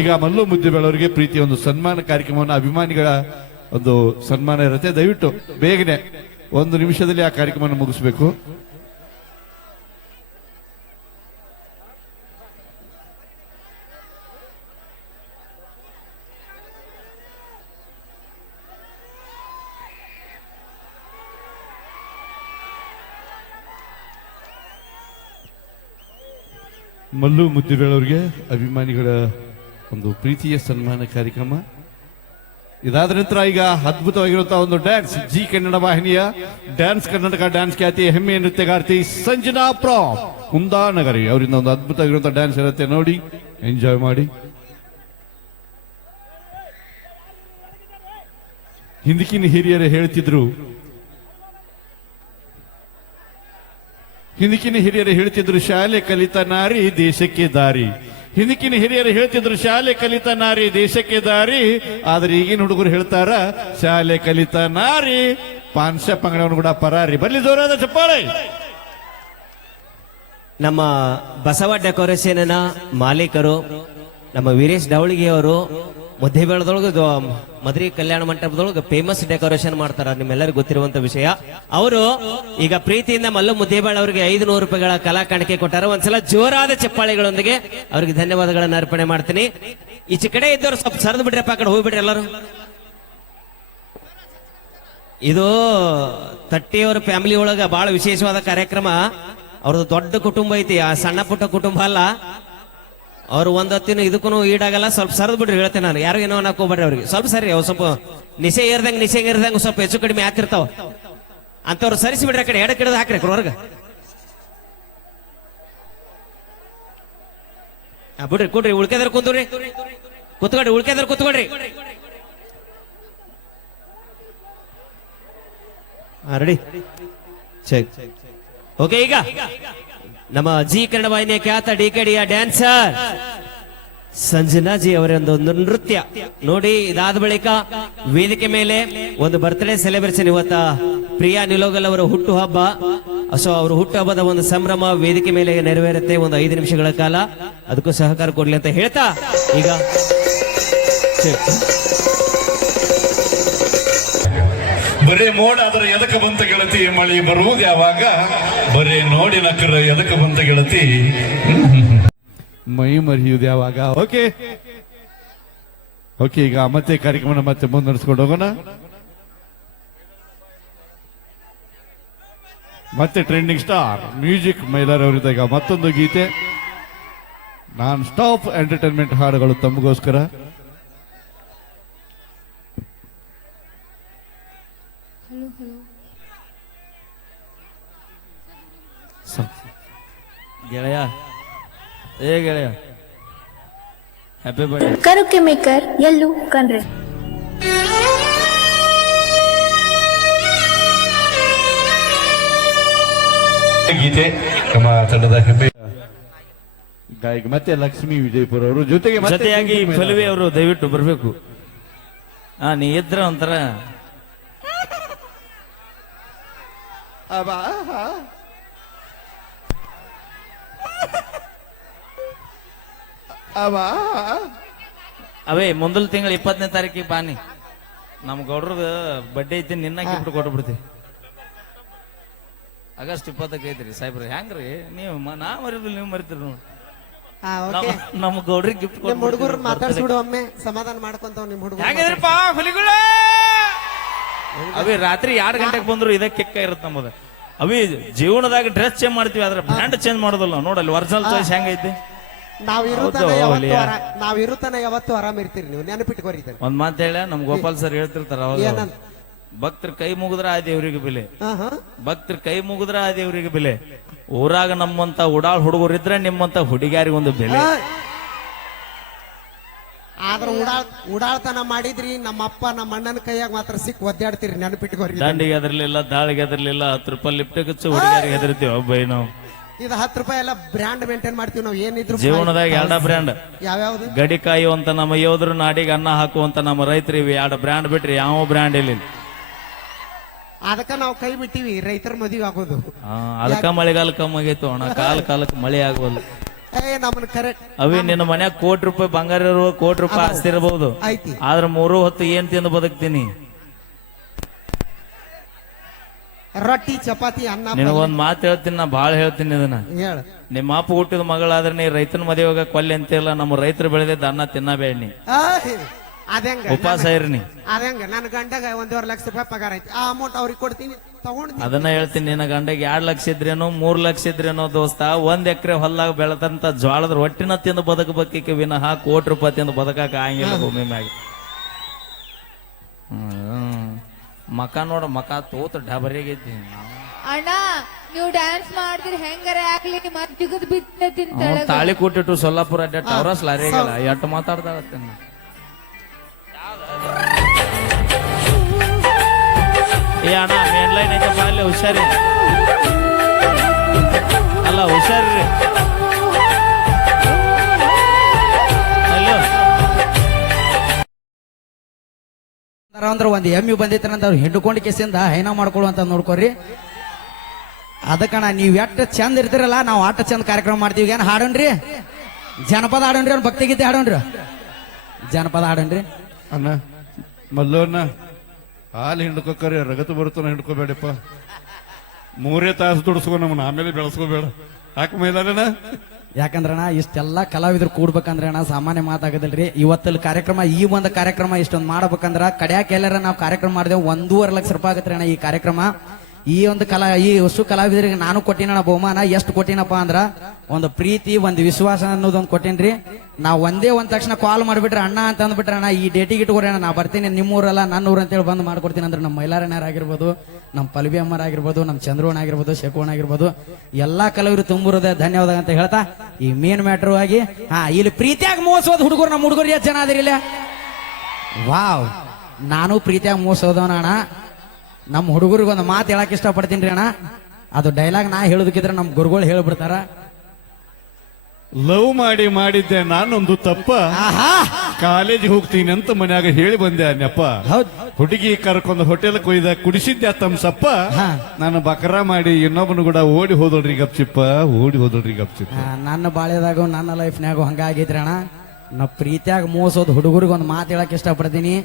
ಈಗ ಮಲ್ಲು ಮುದ್ದುಬೇಳವರಿಗೆ ಪ್ರೀತಿಯ ಒಂದು ಸನ್ಮಾನ ಕಾರ್ಯಕ್ರಮವನ್ನು, ಅಭಿಮಾನಿಗಳ ಒಂದು ಸನ್ಮಾನ ಇರುತ್ತೆ. ದಯವಿಟ್ಟು ಬೇಗನೆ 1 ನಿಮಿಷದಲ್ಲಿ ಆ ಕಾರ್ಯಕ್ರಮವನ್ನು ಮುಗಿಸಬೇಕು. ಮಲ್ಲು ಮುದ್ದುಬೇಳವರಿಗೆ ಅಭಿಮಾನಿಗಳ ಒಂದು ಪ್ರೀತಿಯ ಸನ್ಮಾನ ಕಾರ್ಯಕ್ರಮ. ಇದಾದ ನಂತರ ಈಗ ಅದ್ಭುತವಾಗಿರುವಂತಹ ಒಂದು ಡ್ಯಾನ್ಸ್, ಜಿ ಕನ್ನಡ ವಾಹಿನಿಯ ಡ್ಯಾನ್ಸ್ ಕರ್ನಾಟಕ ಡ್ಯಾನ್ಸ್ ಖ್ಯಾತಿಯ ಹೆಮ್ಮೆಯ ನೃತ್ಯಗಾರ್ತಿ ಸಂಜನಾ ಪ್ರಾಪ್ ಕುಂದಾನಗರಿ ಅವರಿಂದ ಒಂದು ಅದ್ಭುತವಾಗಿರುವಂತಹ ಡ್ಯಾನ್ಸ್ ಇರುತ್ತೆ. ನೋಡಿ, ಎಂಜಾಯ್ ಮಾಡಿ. ಹಿಂದಕಿನ ಹಿರಿಯರು ಹೇಳ್ತಿದ್ರು ಶಾಲೆ ಕಲಿತ ನಾರಿ ದೇಶಕ್ಕೆ ದಾರಿ. ಹಿಂದಕಿನ ಹಿರಿಯರು ಹೇಳ್ತಿದ್ರು ಶಾಲೆ ಕಲಿತ ನಾರಿ ದೇಶಕ್ಕೆ ದಾರಿ. ಆದ್ರೆ ಈಗಿನ ಹುಡುಗರು ಹೇಳ್ತಾರ ಶಾಲೆ ಕಲಿತ ನಾರಿ ಪಾನ್ಶ ಪಂಗಡವನ್ನು ಕೂಡ ಪರಾರಿ. ಬರ್ಲಿ ಜೋರಾದ ಚಪ್ಪಾಳೆ. ನಮ್ಮ ಬಸವ ಡೆಕೋರೇಷನ್ ಮಾಲೀಕರು ನಮ್ಮ ವೀರೇಶ್ ಡವಳಿಗೆ ಅವರು ಮುದ್ದೇಬೇಳದೊಳಗೆ ಮದುವೆ ಕಲ್ಯಾಣ ಮಂಟಪದೊಳಗೆ ಫೇಮಸ್ ಡೆಕೋರೇಷನ್ ಮಾಡ್ತಾರ, ನಿಮ್ಮೆಲ್ಲರಿಗೂ ಗೊತ್ತಿರುವಂತ ವಿಷಯ. ಅವರು ಈಗ ಪ್ರೀತಿಯಿಂದ ಮಲ್ಲು ಮುದ್ದೇಬೇಳ ಅವರಿಗೆ 500 ರೂಪಾಯಿಗಳ ಕಲಾ ಕಾಣಿಕೆ ಕೊಟ್ಟಾರ. ಒಂದ್ಸಲ ಜೋರಾದ ಚಪ್ಪಾಳೆಗಳೊಂದಿಗೆ ಅವರಿಗೆ ಧನ್ಯವಾದಗಳನ್ನು ಅರ್ಪಣೆ ಮಾಡ್ತೀನಿ. ಈಚೆ ಕಡೆ ಇದ್ದವ್ರು ಸ್ವಲ್ಪ ಸರಿದು ಬಿಡ್ರಪ್ಪ, ಆ ಕಡೆ ಹೋಗ್ಬಿಡ್ರಿ ಎಲ್ಲರೂ. ಇದು ತಟ್ಟಿಯವರ ಫ್ಯಾಮಿಲಿ ಒಳಗ ಬಹಳ ವಿಶೇಷವಾದ ಕಾರ್ಯಕ್ರಮ. ಅವ್ರದ್ದು ದೊಡ್ಡ ಕುಟುಂಬ ಐತಿ, ಆ ಸಣ್ಣ ಪುಟ್ಟ ಕುಟುಂಬ ಅಲ್ಲ. ಅವ್ರು ಒಂದೊತ್ತಿನ ಇದಕ್ಕೂ ಈಡಾಗಲ್ಲ. ಸ್ವಲ್ಪ ಸರಿದು ಬಿಡ್ರಿ ಹೇಳ್ತೇನೆ ನಾನು, ಯಾರು ಏನೋ ಹಾಕೋಬೇಡ್ರಿ ಅವ್ರಿಗೆ. ಸ್ವಲ್ಪ ಸರಿ, ಅವ್ ಸ್ವಲ್ಪ ನಿಸೆ ಏರ್ದಂಗೆ ಸ್ವಲ್ಪ ಹೆಚ್ಚು ಕಡಿಮೆ ಆಗ್ತಿರ್ತಾವ ಅಂತವ್ರು ಸರಿಸಿ ಬಿಡ್ರಿ. ಆ ಕಡೆ ಎಡಕ್ಕೆ ಹಿಡಿದು ಹಾಕ್ರಿ ಹೊರಗ ಬಿಡ್ರಿ. ಕೊಡ್ರಿ, ಉಳ್ಕೆದಾರ ಕುಂದ್ರಿ, ಕುತ್ಕೊಡ್ರಿ, ಉಳ್ಕೆದಾರ ಕುತ್ಕೊಡ್ರಿ. Ready, okay. ಈಗ ನಮ್ಮ ಜಿ ಕನ್ನಡ ವಾಹಿನಿಯ ಖ್ಯಾತ ಡಿಕೆಡಿಯ ಡ್ಯಾನ್ಸರ್ ಸಂಜನಾ ಜಿ ಅವರ ಒಂದು ನೃತ್ಯ ನೋಡಿ. ಇದಾದ ಬಳಿಕ ವೇದಿಕೆ ಮೇಲೆ ಒಂದು ಬರ್ತ್ಡೇ ಸೆಲೆಬ್ರೇಷನ್. ಇವತ್ತ ಪ್ರಿಯಾ ನಿಲೋಗಲ್ ಅವರ ಹುಟ್ಟುಹಬ್ಬ. ಸೊ ಅವರ ಹುಟ್ಟುಹಬ್ಬದ ಒಂದು ಸಂಭ್ರಮ ವೇದಿಕೆ ಮೇಲೆ ನೆರವೇರುತ್ತೆ ಒಂದು 5 ನಿಮಿಷಗಳ ಕಾಲ. ಅದಕ್ಕೂ ಸಹಕಾರ ಕೊಡ್ಲಿ ಅಂತ ಹೇಳ್ತಾ ಈಗ ಬರೇ ಮೋಡ ಆದ್ರೆ ಎದಕ್ಕೆ ಬಂತ ಗೆಳತಿ, ಮಳಿ ಬರುವುದು ಯಾವಾಗ, ಬರೇ ನೋಡಿ ನಕ್ಕರ ಎದಕ್ಕೆ ಬಂತ ಗೆಳತಿ, ಮೈ ಮರಿಯುವುದು ಯಾವಾಗ. ಓಕೆ, ಈಗ ಮತ್ತೆ ಕಾರ್ಯಕ್ರಮ ಮತ್ತೆ ಮುಂದುವರಿಸ್ಕೊಂಡು ಹೋಗೋಣ. ಮತ್ತೆ ಟ್ರೆಂಡಿಂಗ್ ಸ್ಟಾರ್ ಮ್ಯೂಸಿಕ್ ಮೈಲಾರ್ ಅವರಿಂದ ಈಗ ಮತ್ತೊಂದು ಗೀತೆ. ನಾನ್ ಸ್ಟಾಪ್ ಎಂಟರ್ಟೈನ್ಮೆಂಟ್ ಹಾಡುಗಳು ತಮಗೋಸ್ಕರ. ಗೆಳೆಯ, ಏ ಗೆಳೆಯ, ಹ್ಯಾಪಿ ಬರ್ಡೇ. ಕರುಕೆ ಮೇಕರ್ ಎಲ್ಲೂ ಕಣ್ರೆ. ಗೀತೆ ನಮ್ಮ ತಂಡದ ಹೆಮ್ಮೆ ಗಾಯಕ ಮತ್ತೆ ಲಕ್ಷ್ಮೀ ವಿಜಯಪುರ ಅವರು ಜೊತೆಯಾಗಿ ಫಲ್ವಿ ಅವರು ದಯವಿಟ್ಟು ಬರ್ಬೇಕು. ನೀ ಇದ್ರ ಒಂಥರ ಅವೇ ಮುಂದಲ್ ತಿಂಗಳ 20ನೇ ತಾರೀಕಿಗೆ ಬಾನಿ. ನಮ್ ಗೌಡ್ರದ ಬಡ್ಡೆ ಐತಿ, ನಿನ್ನ ಗಿಫ್ಟ್ ಕೊಟ್ಬಿಡ್ತೀವಿ. ಆಗಸ್ಟ್ 20ಕ್ಕೆ ಐತ್ರಿ ಸಾಹೇಬ್ರಿ. ಹೆಂಗ್ರಿ ನೀವು ನಾ ಮರಿದ್ರು, ನೀವು ಮರಿತೀರಿ ನೋಡಿ. ನಮ್ ಗೌಡ್ರಿಗೆ ಗಿಫ್ಟ್ ಕೊಟ್ಟು ಹುಡುಗರು ಮಾತಾಡ್ಸ್ಬಿಡು, ಒಮ್ಮೆ ಸಮಾಧಾನ ಮಾಡ್ಕೊಂತಾವ್ ನಿಮ್ ಹುಡುಗರು. ಹೆಂಗಿದ್ರಿಪ್ಪ ಹುಲಿಗಳೇ? ಅವೇ ರಾತ್ರಿ 2 ಗಂಟೆಗೆ ಬಂದ್ರು ಇದೇ ಕೆಕ್ಕ ಇರುತ್ತೆ ನಮ್ಮದ. ಅವೇ ಜೀವನದಾಗ ಡ್ರೆಸ್ ಚೇಂಜ್ ಮಾಡ್ತೀವಿ, ಆದ್ರೆ ಬ್ರ್ಯಾಂಡ್ ಚೇಂಜ್ ಮಾಡೋದಿಲ್ಲ. ನೋಡಲ್ಲಿ ಒರಿಜಿನಲ್ ಚಾಯ್ಸ್ ಹೆಂಗೈತಿ. ನಾವ್ ಇರುತ್ತಾನ ಯಾವತ್ತು ಆರಾಮ ಇರ್ತೀರಿ, ನೀವು ನೆನಪಿಟ್ಕೋರಿ. ಒಂದ್ ಮಾತು ಹೇಳ, ನಮ್ ಗೋಪಾಲ್ ಸರ್ ಹೇಳ್ತಿರ್ತಾರ, ಭಕ್ತರ ಕೈ ಮುಗಿದ್ರ ಆ ದೇವ್ರಿಗೆ ಬೆಲೆ, ಭಕ್ತರ ಕೈ ಮುಗಿದ್ರ ಆ ದೇವ್ರಿಗೆ ಬೆಲೆ. ಊರಾಗ ನಮ್ಮಂತ ಉಡಾಳ್ ಹುಡುಗರಿದ್ರೆ ನಿಮ್ಮಂತ ಹುಡುಗಿಯಾರಿಗೆ ಒಂದು ಬೆಲೆ. ಆ ಆದ್ರ ಉಡಾಳ್ತನ ಮಾಡಿದ್ರಿ ನಮ್ಮ ಅಪ್ಪ ನಮ್ಮ ಅಣ್ಣನ ಕೈಯಾಗ ಮಾತ್ರ ಸಿಕ್ ಒದ್ದಾಡ್ತೀರಿ ನೆನಪಿಟ್ಕೋರಿ ದಂಡಿಗೆ ಎದರ್ಲಿಲ್ಲ ದಾಳಿಗೆ ಎದರ್ಲಿಲ್ಲ 10 ರೂಪಾಯಿ ಲಿಫ್ಟ್ ಹಚ್ಚಿ ಹುಡುಗಿಯರಿಗೆ ಹೆದರ್ತೀವಿ ಒಬ್ಬ ನಾವು ಇದು 10 ರೂಪಾಯಿ ಎಲ್ಲ ಬ್ರ್ಯಾಂಡ್ ಮೇಂಟೈನ್ ಮಾಡ್ತೀವಿ ನಾವು ಏನಿದ್ರು ಜೀವನದಾಗ 2 ಬ್ರ್ಯಾಂಡ್ ಯಾವ್ಯಾವ್ದು ಗಡಿ ಕಾಯುವಂತ ನಮ್ಮ ಯೋಧರು ನಾಡಿಗೆ ಅನ್ನ ಹಾಕುವಂತ ನಮ್ಮ ರೈತರು ಇವೆ 2 ಬ್ರ್ಯಾಂಡ್ ಬಿಟ್ರಿ ಯಾವ ಬ್ರ್ಯಾಂಡ್ ಇಲ್ಲ ಅದಕ್ಕ ನಾವು ಕೈ ಬಿಟ್ಟಿವಿ ರೈತರ ಮದುವೆ ಆಗೋದು ಅದಕ್ಕ ಮಳೆಗಾಲ ಕಮ್ಮಿ ಆಗೈತು ಅಣ್ಣ ಕಾಲಕ್ಕೆ ಮಳೆ ಆಗೋದು ನಮ್ಮನ್ನ ಕರೆಕ್ಟ್ ಅವಿ ನಿನ್ನ ಮನ್ಯಾಗ ₹1 ಕೋಟಿ ಬಂಗಾರ ಇರುವ ₹1 ಕೋಟಿ ಆಸ್ತಿ ಇರಬಹುದು ಐತಿ ಆದ್ರೆ 3 ಹೊತ್ತು ಏನ್ ತಿಂದು ಬದುಕ್ತೀನಿ ರೊಟ್ಟಿ ಚಪಾತಿ ಅನ್ನ ನಿನಗೊಂದ್ ಮಾತು ಹೇಳ್ತೀನಿ ನಾ ಬಾಳ ಹೇಳ್ತೀನಿ ಇದನ್ನ ಹೇಳ ನಿಮ್ಮ ಅಪ್ಪ ಹುಟ್ಟಿದ ಮಗಳಾದ್ರೆ ನೀ ರೈತನ ಮದುವೆಗ ಕೊಲ್ಲಿ ಅಂತಿಲ್ಲ ನಮ್ಮ ರೈತರು ಬೆಳೆದಿದ್ದ ಅನ್ನ ತಿನ್ನಬೇಡಿ ಅದಂಗ ಉಪವಾಸ ಇರ್ನಿ ಅದಂಗ ನನ್ನ ಗಂಡಗ 1.5 ಲಕ್ಷ ರೂಪಾಯಿ ಪಗಾರ ಐತಿ ಆ ಅಮೌಂಟ್ ಅವ್ರಿಗೆ ಕೊಡ್ತೀನಿ ತಗೊಂಡ್ ಅದನ್ನ ಹೇಳ್ತೀನಿ ನಿನ್ನ ಗಂಡಗೆ 2 ಲಕ್ಷ ಇದ್ರೇನೋ 3 ಲಕ್ಷ ಇದ್ರೇನೋ ದೋಸ್ತ 1 ಎಕರೆ ಹೊಲ್ದಾಗ ಬೆಳೆದಂತ ಜ್ವಾಳದ ರೊಟ್ಟಿನ ತಿಂದು ಬದುಕಬೇಕಿಕ್ಕೆ ವಿನಃ ₹1 ಕೋಟಿ ತಿಂದು ಬದುಕಾಕ ಆಗಿಲ್ಲ ಭೂಮಿ ಮ್ಯಾಗ ಮಕ ನೋಡ ಮಕ ತೋತ ಡಬರಿಗೈತಿ ಅಣ್ಣ ನೀವು ಡ್ಯಾನ್ಸ್ ಮಾಡ್ತೀರಿ ಹೆಂಗಾರ ಆಗ್ಲಿ ಮತ್ ಜಿಗದ್ ಬಿತ್ತೈತಿ ತಾಳಿ ಕೊಟ್ಟಿಟ್ಟು ಸೊಲ್ಲಾಪುರ ಅಡ್ಡ ಟವರಸ್ ಲಾರಿಗಳ ಎಟ್ಟು ಮಾತಾಡ್ತಾಳತ್ತೇನ ಏ ಅಣ್ಣ ಮೇನ್ ಲೈನ್ ಐತಪ್ಪ ಅಲ್ಲಿ ಹುಷಾರಿ ಅಲ್ಲ ಹುಷಾರ್ರಿ ಅಲ್ಲೋ ಅಂದ್ರೆ ಒಂದ್ ಎಮ್ಮಿ ಬಂದಿತ್ತಂತ ಅವ್ರು ಹಿಡ್ಕೊಂಡು ಕೇಸಿಂದ ಹೈನ ಮಾಡ್ಕೊಳ್ಳುವಂತ ನೋಡ್ಕೊರಿ ಅದಕ್ಕಣ ನೀವ್ ಎಷ್ಟು ಚಂದ ಇರ್ತಿರಲ್ಲ ನಾವು ಆಟ ಚಂದ ಕಾರ್ಯಕ್ರಮ ಮಾಡ್ತೀವಿ ಏನ್ ಹಾಡೋಣ್ರಿ ಜನಪದ ಹಾಡೋಣ್ರಿ ಅವ್ನ ಭಕ್ತಿ ಗೀತೆ ಹಾಡೋಣ್ರಿ ಜನಪದ ಹಾಡೋಣ್ರಿ ಅಣ್ಣ ಮಲ್ಲೋನ್ನ ಹಾಲು ಹಿಂಡ್ಕೋಕರಿ ರಗತು ಬರುತ್ತಾನ ಹಿಂಡ್ಕೋಬೇಡಪ್ಪ 3 ತಾಸು ದುಡಿಸ್ಕೊ ನಮ್ಮನ್ನ ಆಮೇಲೆ ಬೆಳೆಸ್ಕೋಬೇಡ ಹಾಕ ಮೈಲಾರಣ ಯಾಕಂದ್ರಣ್ಣ ಇಷ್ಟೆಲ್ಲ ಕಲಾವಿದ್ರು ಕೂಡ್ಬೇಕಂದ್ರೆ ಅಣ್ಣ ಸಾಮಾನ್ಯ ಮಾತಾಗೋದಿಲ್ರಿ ಇವತ್ತಲ್ಲಿ ಕಾರ್ಯಕ್ರಮ ಈ ಒಂದು ಕಾರ್ಯಕ್ರಮ ಇಷ್ಟೊಂದು ಮಾಡ್ಬೇಕಂದ್ರ ಕಡ್ಯಾಕ ಎಲ್ಲಾರ ನಾವು ಕಾರ್ಯಕ್ರಮ ಮಾಡಿದೆವು ₹1.5 ಲಕ್ಷ ಆಗತ್ರಿ ಅಣ್ಣ ಈ ಕಾರ್ಯಕ್ರಮ ಈ ಒಂದು ಈ ಹೊಸ ಕಲಾವಿದರಿಗೆ ನಾನು ಕೊಟ್ಟಿನ ಬಹುಮಾನ ಎಷ್ಟು ಕೊಟ್ಟಿನಪ್ಪ ಅಂದ್ರ ಒಂದು ಪ್ರೀತಿ ಒಂದು ವಿಶ್ವಾಸ ಅನ್ನೋದೊಂದು ಕೊಟ್ಟೇನ್ರಿ ನಾವು ಒಂದೇ ಒಂದ್ ತಕ್ಷಣ ಕಾಲ್ ಮಾಡ್ಬಿಟ್ರೆ ಅಣ್ಣ ಅಂತ ಅಂದ್ಬಿಟ್ರೆ ಅಣ್ಣ ಈ ಡೇಟಿಗೆ ಇಟ್ಕೊಡ್ರಿ ಅಣ್ಣ ನಾ ಬರ್ತೀನಿ ನಿಮ್ಮೂರಲ್ಲ ನನ್ನ ಊರು ಅಂತೇಳಿ ಬಂದು ಮಾಡ್ಕೊಡ್ತೀನಿ ಅಂದ್ರೆ ನಮ್ಮ ಮೈಲಾರಣ್ಯರಾಗಿರ್ಬೋದು ನಮ್ಮ ಪಲ್ವಿ ಅಮ್ಮರಾಗಿರ್ಬೋದು ನಮ್ಮ ಚಂದ್ರವಣ ಆಗಿರ್ಬೋದು ಶಕುವಣ ಆಗಿರ್ಬೋದು ಎಲ್ಲಾ ಕಲಾವಿದರು ತುಂಬಿರೋದೇ ಧನ್ಯವಾದ ಅಂತ ಹೇಳ್ತಾ ಈ ಮೇನ್ ಮ್ಯಾಟ್ರು ಆಗಿ ಇಲ್ಲಿ ಪ್ರೀತಿಯಾಗಿ ಮೋಸೋದು ಹುಡುಗರು ನಮ್ಮ ಹುಡುಗರು ಎಷ್ಟು ಜನ ಅದಿರಿಲ್ಲ ವಾವ್ ನಾನು ಪ್ರೀತಿಯಾಗಿ ಮೋಸೋದವನ ಅಣ್ಣ ನಮ್ಮ ಹುಡುಗರಿಗೆ ಒಂದು ಮಾತು ಹೇಳಕ್ ಇಷ್ಟಪಡ್ತೀನಿ ಅಣ್ಣ ಅದು ಡೈಲಾಗ್ ನಾ ಹೇಳೋದಕ್ಕಿದ್ರೆ ನಮ್ಮ ಗುರುಗಳು ಹೇಳ್ಬಿಡ್ತಾರ ಲವ್ ಮಾಡಿದ್ದೆ ನಾನೊಂದು ತಪ್ಪ ಕಾಲೇಜಿಗೆ ಹೋಗ್ತೀನಿ ಅಂತ ಮನ್ಯಾಗ ಹೇಳಿ ಬಂದೆ ನೆಪ್ಪ ಹೌದ್ ಹುಡುಗಿ ಕರ್ಕೊಂಡು ಹೋಟೆಲ್ ಕೊಯ್ದ ಕುಡಿಸಿದ್ದೆ ತಮ್ಸಪ್ಪ ನಾನು ಬಕರ ಮಾಡಿ ಇನ್ನೊಬ್ಬನು ಕೂಡ ಓಡಿ ಹೋದಳ್ರಿ ಗಪ್ಚಿಪ್ಪ ನನ್ನ ಬಾಳ್ಯದಾಗ ನನ್ನ ಲೈಫ್ನಾಗ ಹಂಗಾಗಿದ್ರಿ ಅಣ್ಣ ನಾ ಪ್ರೀತಿಯಾಗ ಮೋಸೋದು ಹುಡುಗರಿಗೆ ಒಂದು ಮಾತು ಹೇಳಕ್ ಇಷ್ಟಪಡ್ತೀನಿ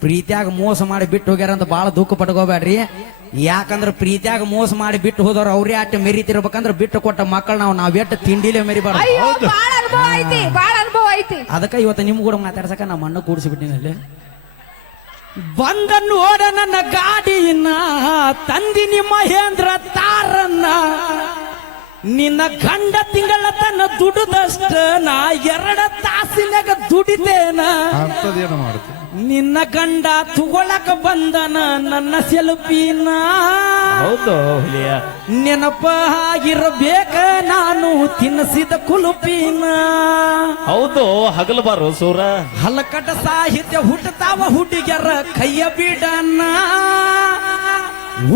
ಪ್ರೀತಿಯಾಗ ಮೋಸ ಮಾಡಿ ಬಿಟ್ಟು ಹೋಗ್ಯಾರ ಅಂತ ಬಾಳ ದುಃಖ ಪಟ್ಕೋಬೇಡ್ರಿ ಯಾಕಂದ್ರ ಪ್ರೀತಿಯಾಗ ಮೋಸ ಮಾಡಿ ಬಿಟ್ಟು ಹೋದವ್ರು ಅವ್ರೇ ಅಟ್ಟು ಮೆರಿತಿರ್ಬೇಕಂದ್ರ ಬಿಟ್ಟು ಕೊಟ್ಟ ಮಕ್ಕಳು ನಾವ್ ಎಷ್ಟು ತಿಂಡಿಲೇ ಮೆರಿಬಾರ್ದು ಅದಕ್ಕ ಇವತ್ತು ನಿಮ್ ಕೂಡ ಮಾತಾಡ್ಸಕ ನಮ್ಮ ಮಣ್ಣು ಕೂಡಿಸಿಬಿಟ್ಟಿನಲ್ಲಿ ಬಂದ ನೋಡ ನನ್ನ ಗಾಡಿನ ತಂದಿನಿ ಮಹೇಂದ್ರ ತಾರನ್ನ ನಿನ್ನ ಗಂಡ ತಿಂಗಳ ತನ್ನ ದುಡಿದಷ್ಟ ನಾ 2 ತಾಸಿನಾಗ ದುಡಿತೇನ ಅಂತದೇನು ಮಾಡುತ್ತೆ ನಿನ್ನ ಗಂಡ ತಗೊಳಕ ಬಂದನ ನನ್ನ ಸೆಲ್ಫಿನ ಹೌದು ನೆನಪ ಆಗಿರಬೇಕ ನಾನು ತಿನ್ನಿಸಿದ ಕುಲುಪಿನ ಹೌದು ಹಗಲಬಾರು ಸೂರ ಹಲಕಟ ಸಾಹಿತ್ಯ ಹುಟ್ಟತಾವ ಹುಡುಗ್ಯರ ಕೈಯ ಬಿಡನ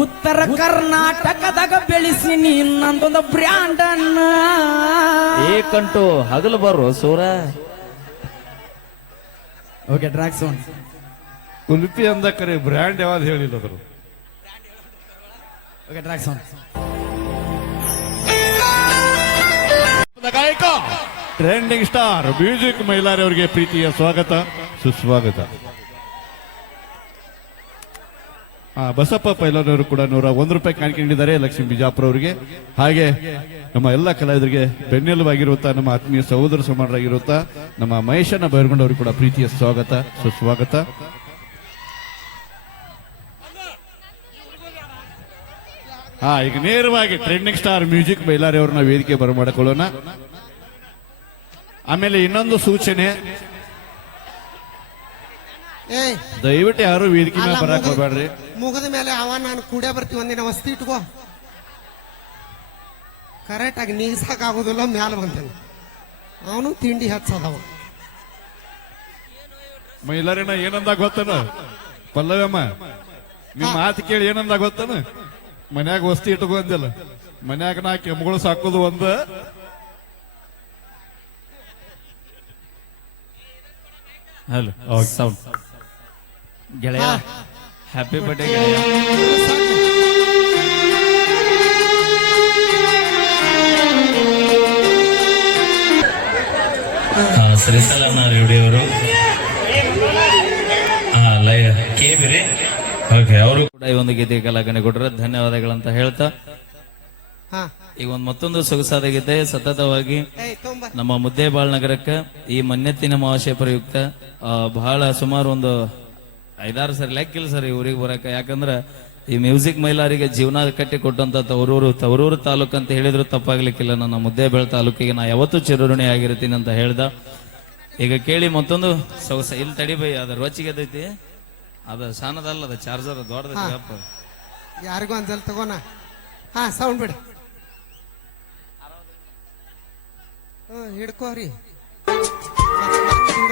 ಉತ್ತರ ಕರ್ನಾಟಕದಾಗ ಬೆಳೆಸಿನಿ ನಂದೊಂದು ಬ್ರ್ಯಾಂಡ್ ಅನ್ನ ಏಕಂಟು ಹಗಲಬಾರು ಸೂರ ಓಕೆ ಟ್ರ್ಯಾಕ್ ಸೌಂಡ್ ಕುಲ್ಪಿ ಅಂದ ಕರೆ ಬ್ರ್ಯಾಂಡ್ ಯಾವ್ದು ಹೇಳಿಲ್ಲ ಅದ್ರು ಓಕೆ ಟ್ರ್ಯಾಕ್ ಸೌಂಡ್ ಗಾಯಕ ಟ್ರೆಂಡಿಂಗ್ ಸ್ಟಾರ್ ಮ್ಯೂಸಿಕ್ ಮೈಲಾರಿ ಅವರಿಗೆ ಪ್ರೀತಿಯ ಸ್ವಾಗತ ಸುಸ್ವಾಗತ ಬಸಪ್ಪ ಪೈಲನವರು ಕೂಡ ₹101 ಕಾಣಿಕೆ ನೀಡಿದ್ದಾರೆ ಲಕ್ಷ್ಮೀ ಬಿಜಾಪುರ ಅವರಿಗೆ ಹಾಗೆ ನಮ್ಮ ಎಲ್ಲ ಕಲಾವಿದರಿಗೆ ಬೆನ್ನೆಲುಬಾಗಿರುವಂತಹ ನಮ್ಮ ಆತ್ಮೀಯ ಸಹೋದರ ಸಮಾನರಾಗಿರುವಂತಹ ನಮ್ಮ ಮಹೇಶನ ಬೈರ್ಗೊಂಡವರು ಕೂಡ ಪ್ರೀತಿಯ ಸ್ವಾಗತ ಸುಸ್ವಾಗತ ಈಗ ನೇರವಾಗಿ ಟ್ರೆಂಡಿಂಗ್ ಸ್ಟಾರ್ ಮ್ಯೂಸಿಕ್ ಬೈಲಾರಿ ಅವ್ರನ್ನ ವೇದಿಕೆ ಬರಮಾಡಿಕೊಳ್ಳೋಣ ಆಮೇಲೆ ಇನ್ನೊಂದು ಸೂಚನೆ ದಯವಿಟ್ಟು ಯಾರು ವೇದಿಕೆ ಮೇಲೆ ಬರಕ್ ಹೋಗ್ಬೇಡ್ರಿ ಮುಗದ ಮೇಲೆ ನಾನು ಕೂಡ ಬರ್ತೀವಿ ಒಂದಿನ ವಸ್ತಿ ಇಟ್ಕೋ ಕರೆಕ್ಟ್ ಆಗಿ ನೀಗ್ಸಕ್ ಆಗುದಿಲ್ಲ ಮ್ಯಾಲ ಬಂತಾನೆ ಅವನು ತಿಂಡಿ ಹಚ್ಚದವ ಮೈಲಾರಿನ ಏನಂದ ಗೊತ್ತನ ಪಲ್ಲವಮ್ಮ ನಿಮ್ ಮಾತು ಕೇಳಿ ಏನಂದ ಗೊತ್ತನ ಮನ್ಯಾಗ ವಸ್ತಿ ಇಟ್ಕೊಂದಿಲ್ಲ ಮನ್ಯಾಗ ನಾ ಕೆಮ್ಮಗಳು ಸಾಕೋದು ಒಂದ ಹಲೋ ಸೌಂಡ್ ಗೆಳೆಯ ಹ್ಯಾಪಿ ಬರ್ಡೇ ಗೆಳೆಯ ಶ್ರೀಸಲಮ್ಮ ರೇವಡಿಯವರು ಕೇಬಿರಿ ಓಕೆ ಅವರು ಕೂಡ ಈ ಒಂದು ಗೀತೆ ಕಲಾಕಣೆ ಕೊಟ್ಟರೆ ಧನ್ಯವಾದಗಳಂತ ಹೇಳ್ತಾ ಹಾ ಈಗ ಒಂದು ಮತ್ತೊಂದು ಸೊಗಸಾದ ಗೀತೆ ಸತತವಾಗಿ ತುಂಬ ನಮ್ಮ ಮುದ್ದೇಬಾಳ್ ನಗರಕ್ಕೆ ಈ ಮನ್ನೆತ್ತಿನ ಅಮಾವಾಸ್ಯೆ ಪ್ರಯುಕ್ತ ಬಹಳ ಸುಮಾರು ಒಂದು 5-6 ಸರಿ ಲೆಕ್ಕಿಲ್ಲ ಸರ್ ಈ ಊರಿಗೆ ಬರಕ ಯಾಕಂದ್ರೆ ಈ ಮ್ಯೂಸಿಕ್ ಮೈಲಾರಿಗೆ ಜೀವನ ಕಟ್ಟಿ ಕೊಟ್ಟಂತ ತವರೂರು ತಾಲೂಕು ಅಂತ ಹೇಳಿದ್ರು ತಪ್ಪಾಗ್ಲಿಕ್ಕಿಲ್ಲ. ನನ್ನ ಮುದ್ದೇಬೇಳ್ ತಾಲೂಕಿಗೆ ನಾ ಯಾವತ್ತೂ ಚಿರಋಣಿ ಆಗಿರ್ತೀನಿ ಅಂತ ಹೇಳ್ದ. ಈಗ ಕೇಳಿ ಮತ್ತೊಂದು ಸೊಗಸ ಇಲ್ಲಿ ತಡಿ ಬೈ ಅದ ರೋಚಿಗೆ ಎದ್ದೈತಿ ಅದ ಸಾನದಲ್ಲ ಅದ ಚಾರ್ಜರ್ ದೊಡ್ಡದೈತಿ ಯಾರಿಗೂ ಅಂಜಲ್ ತಗೋಣ. ಹಾ ಸೌಂಡ್ ಬಿಡಿ ಹಿಡ್ಕೋರಿ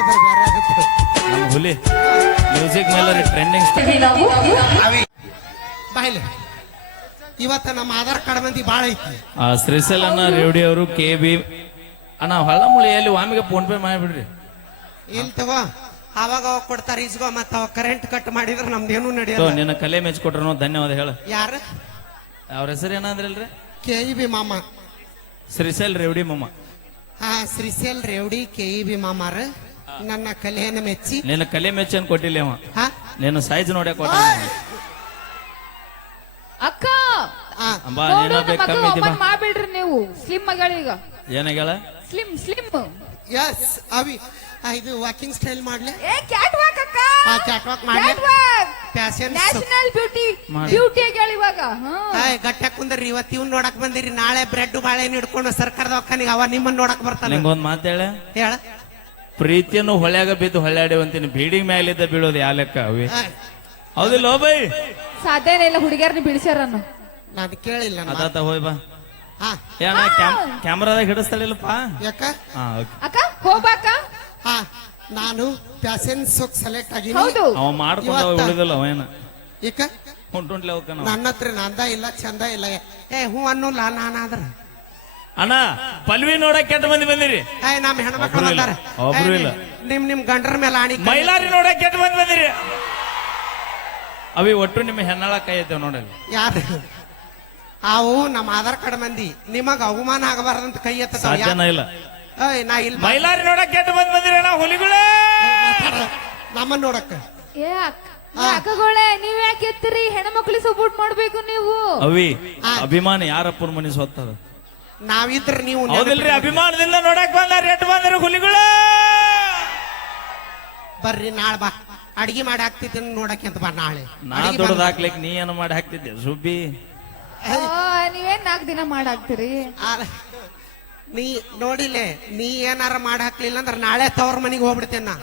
ಬೇರೆ ಆಗುತ್ತೆ. ನಮ್ಮ ಹುಲಿ ಮ್ಯೂಸಿಕ್ ಮೈಲಾರಿ ಟ್ರೆಂಡಿಂಗ್ ಬಾಯ್ಲೆ ಇವತ್ತ ನಮ್ಮ ಆಧಾರ್ ಕಾರ್ಡ್ ಮಂದಿ ಬಾಳ ಐತಿ. ಶ್ರೀಶೈಲಣ್ಣ ರೇವಡಿ ಅವರು KB ಅಣ್ಣ ಹೊಳ್ಳಮುಳಿಯಲ್ಲಿ ವಾಮಿಗೆ ಫೋನ್ ಪೇ ಮಾಡಿಬಿಡ್ರಿ. ಇಲ್ಲಿ ತಗೋ ಅವಾಗ ಅವಾಗ ಕೊಡ್ತಾರ ಇಸ್ಗೋ ಮತ್ತ ಅವಾಗ ಕರೆಂಟ್ ಕಟ್ ಮಾಡಿದ್ರೆ ನಮ್ದೇನು ನಡೆಯಲ್ಲ. ನಿನ್ನ ಕಲೆ ಮೆಚ್ಕೊಟ್ರು ಧನ್ಯವಾದ ಹೇಳ. ಯಾರ ಅವ್ರ ಹೆಸರು ಏನಂದ್ರಲ್ರಿ? KEB ಮಾಮ. ಶ್ರೀಶೈಲ್ ರೇವಡಿ ಮಾಮ. ಹಾ ಶ್ರೀಶೈಲ್ ರೇವಡಿ KEB ಮಾಮಾರ ನನ್ನ ಕಲೆಯನ್ನು ಮೆಚ್ಚಿ ನಿನ್ನ ಕಲೆ ಮೆಚ್ಚನ್ ಕೊಟ್ಟಿಲ್ಲ ಅವ. ಹಾ ನಿನ್ನ ಸೈಜ್ ನೋಡ್ಯಾಕ ಕೊಟ್ಟ. ಅಕ್ಕ ಹಾ ಅಂಬಾ ನೋಡು, ನೀನ ನಮ್ಮ ಬೇಕು ಮಗಳು ಕಮ್ಮಿ open ಮಾಡ್ಬಿಡ್ರಿ ನೀವು. ಸ್ಲಿಮ್ ಮಗಳೀಗ ಏನಾಗ್ಯಾಳ? ಸ್ಲಿಮ್ ಎಸ್ ಅವಿ ಇದು ವಾಕಿಂಗ್ ಸ್ಟೈಲ್ ಮಾಡ್ಲೆ ಏ ಕ್ಯಾಟ್ ವಾಕ್ ಅಕ್ಕ ಹಾ ಕ್ಯಾಟ್ ವಾಕ್ ಮಾಡ್ಲೆ cat walk fashion national beauty ಮಾಡಿ. ಬ್ಯೂಟಿ ಆಗ್ಯಾಳ ಇವಾಗ. ಗಟ್ಟ ಕುಂದ್ರಿ ಇವತ್ತು ಇವ್ನ ನೋಡಕ್ ಬಂದಿರಿ ನಾಳೆ ಬ್ರೆಡ್ ಬಾಳೆಹಣ್ಣು ಹಿಡ್ಕೊಂಡು ಸರ್ಕಾರದ ಒಕ್ಕನಿಗೆ ಅವ ನಿಮ್ಮನ್ನ ನೋಡಕ್ ಬರ್ತಾನೆ. ನಿಂಗೊಂದ್ ಮಾತು ಹೇಳ. ಹೇಳ ಪ್ರೀತಿಯನ್ನು ಹೊಳ್ಯಾಗ ಬಿದ್ದು ಹೊಳ್ಯಾಡಿವಂತೀನಿ ಬೀಡಿಂಗ್ ಮ್ಯಾಲಿದ್ದ ಬೀಳೋದು ಯಾ ಲೆಕ್ಕ ಅವಿ ಹೌದಿಲ್ಲ ಬೈ? ಸಾಧ್ಯನೇ ಇಲ್ಲ ಹುಡುಗಿಯರ್ನ ಬಿಡಿಸ್ಯಾರನ್ನು. ನಾನು ಕೇಳಿಲ್ಲ ನಾನು. ಅದಾತ ಹೋಯ್ ಬಾ. ಹಾ ಏನ ಕ್ಯಾಮ್ರಾದಾಗ ಹಿಡಿಸ್ತಾಳಿಲ್ಲಪ್ಪ. ಯಾಕ ಹಾ ಓಕೆ. ಅಕ್ಕ ಹೋಗ್ಬಾಕ. ಹಾ ನಾನು ಫ್ಯಾಷನ್ ಸೋಕ್ ಸೆಲೆಕ್ಟ್ ಆಗಿನಿ. ಹೌದು ಅವ ಮಾಡ್ಕೊಂಡ ಇವತ್ತ- ಉಳಿದಿಲ್ಲ ಅವೇನ ಈಕ ಹೊಂಟುಂಟ್ಲೆ ಅವಕ್ಕ ನನ್ನ ಹತ್ರ ನಂದ ಇಲ್ಲ ಚಂದ ಇಲ್ಲ ಏ ಹೂ ಅನ್ನೋಲ್ಲ ನಾನಾದ್ರ ಅಣ್ಣ ಪಲ್ವಿ ನೋಡಕ್ ಕೆಟ್ಟ ಮಂದಿ ಬಂದಿರಿ. ನಮ್ಮ ಹೆಣ್ಮಕ್ಳು ಒಬ್ರು ಇಲ್ಲ. ಬಂದಾರ ಒಬ್ರು ಇಲ್ಲ. ನಿಮ್ ಗಂಡರ ಮೇಲೆ ಆಣಿ ಮೈಲಾರಿ ನೋಡಕ್ ಕೆಟ್ಟ ಮಂದಿ ಬಂದಿರಿ. ಅವಿ ಒಟ್ಟು ನಿಮ್ಮ ಹೆಣ್ಣಾಳ ಕೈ ಐತೇವ್ ನೋಡಲ್ಲಿ. ಯಾರು ಅವು ನಮ್ಮ ಆಧಾರ್ ಕಾರ್ಡ್ ಮಂದಿ ನಿಮಗ ಅವಮಾನ ಆಗಬಾರ್ದಂತ ಕೈ ಎತ್ತ ಸಾಧ್ಯನ ಇಲ್ಲ. ನಾ ಇಲ್ಲಿ ಮೈಲಾರಿ ನೋಡಕ್ ಕೆಟ್ಟ ಮಂದಿ ಬಂದಿರಿ ಅಣ್ಣ ಹುಲಿಗಳೇ. ನಮ್ಮನ್ನ ನೋಡಕ್ಕ ಏ ಅಕ್ಕಗಳೇ ನೀವ್ ಯಾಕೆ ಎತ್ತಿರಿ? ಹೆಣ್ಮಕ್ಳಿಗೆ ಸಪೋರ್ಟ್ ಮಾಡ್ಬೇಕು ನೀವು. ಅವಿ ಅಭಿಮಾನ ಯಾರಪ್ಪನ ಮನಿ ಸ್ವತ್ತದ ನಾವಿದ್ರ ನೀವು ಹೌದಿಲ್ರಿ? ಅಭಿಮಾನದಿಂದ ನೋಡಕ್ ಬಂದಾರ ಎಟ್ಟು ಬಂದಿರಿ ಹುಲಿಗಳೇ. ಬರ್ರಿ ನಾಳೆ ಬಾ ಅಡಿಗೆ ಮಾಡಿ ಹಾಕ್ತಿದ್ದೀನಿ ನೋಡಕ್ಕೆ ಅಂತ ಬಾ ನಾಳೆ. ನಾ ದುಡ್ದು ಹಾಕ್ಲಿಕ್ ನೀ ಏನು ಮಾಡಿ ಹಾಕ್ತಿದ್ದೆ ಸುಬ್ಬಿ? ನೀವೇನ್ 4 ದಿನ ಮಾಡಾಕ್ತಿರಿ? ನೀ ನೋಡಿಲೆ ನೀ ಏನಾರ ಮಾಡಿ ಹಾಕ್ಲಿಲ್ಲ ಅಂದ್ರೆ ನಾಳೆ ತವ್ರ ಮನೆಗೆ ಹೋಗ್ಬಿಡ್ತೇನೆ ನಾ.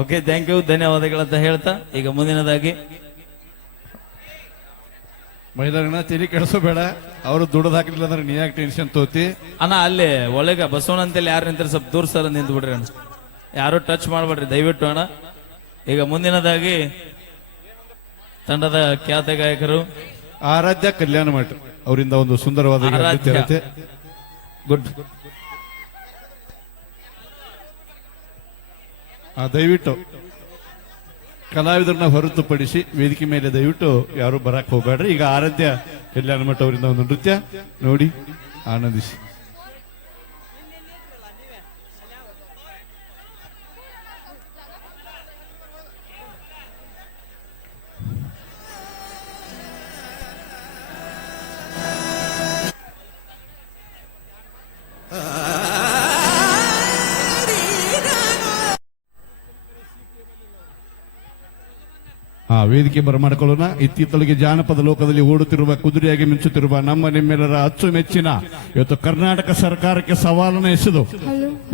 ಓಕೆ ಥ್ಯಾಂಕ್ ಯು ಧನ್ಯವಾದಗಳಂತ ಹೇಳ್ತಾ ಈಗ ಮುಂದಿನದಾಗಿ ಮೈಲಾರಿನ ತಿಳಿ ಕೆಡಿಸೋಬೇಡ. ಅವರು ದುಡ್ದು ಹಾಕಲಿಲ್ಲ ಅಂದ್ರೆ ನೀ ಯಾಕೆ ಟೆನ್ಷನ್ ತೋತಿ? ಅಣ್ಣ ಅಲ್ಲಿ ಒಳಗ ಬಸವಣ್ಣ ಅಂತೇಳಿ ಯಾರು ನಿಂತಾರೆ ಸ್ವಲ್ಪ ದೂರ ಸರ ನಿಂತು ಬಿಡ್ರಿ ಅಣ್ಣ. ಯಾರು ಟಚ್ ಮಾಡ್ಬೇಡ್ರಿ ದಯವಿಟ್ಟು ಅಣ್ಣ. ಈಗ ಮುಂದಿನದಾಗಿ ತಂಡದ ಖ್ಯಾತ ಗಾಯಕರು ಆರಾಧ್ಯ ಕಲ್ಯಾಣ ಮಠ ಅವರಿಂದ ಒಂದು ಸುಂದರವಾದ ಆರಾಧ್ಯ. ಇರುತ್ತೆ. ಗುಡ್. ದಯವಿಟ್ಟು ಕಲಾವಿದರನ್ನ ಹೊರತುಪಡಿಸಿ ವೇದಿಕೆ ಮೇಲೆ ದಯವಿಟ್ಟು ಯಾರು ಬರಕ್ ಹೋಗ್ಬೇಡ್ರಿ. ಈಗ ಆರಾಧ್ಯ ಕಲ್ಯಾಣ ಮಠ ಅವರಿಂದ ಒಂದು ನೃತ್ಯ ನೋಡಿ ಆನಂದಿಸಿ. ವೇದಿಕೆ ಬರಮಾಡಿಕೊಳ್ಳೋಣ. ಇತ್ತೀಚೆಗೆ ಜಾನಪದ ಲೋಕದಲ್ಲಿ ಓಡುತ್ತಿರುವ ಕುದುರೆಯಾಗಿ ಮಿಂಚುತ್ತಿರುವ ನಮ್ಮ ನಿಮ್ಮೆಲ್ಲರ ಅಚ್ಚುಮೆಚ್ಚಿನ ಇವತ್ತು ಕರ್ನಾಟಕ ಸರ್ಕಾರಕ್ಕೆ ಸವಾಲನ್ನು ಎಸೆದು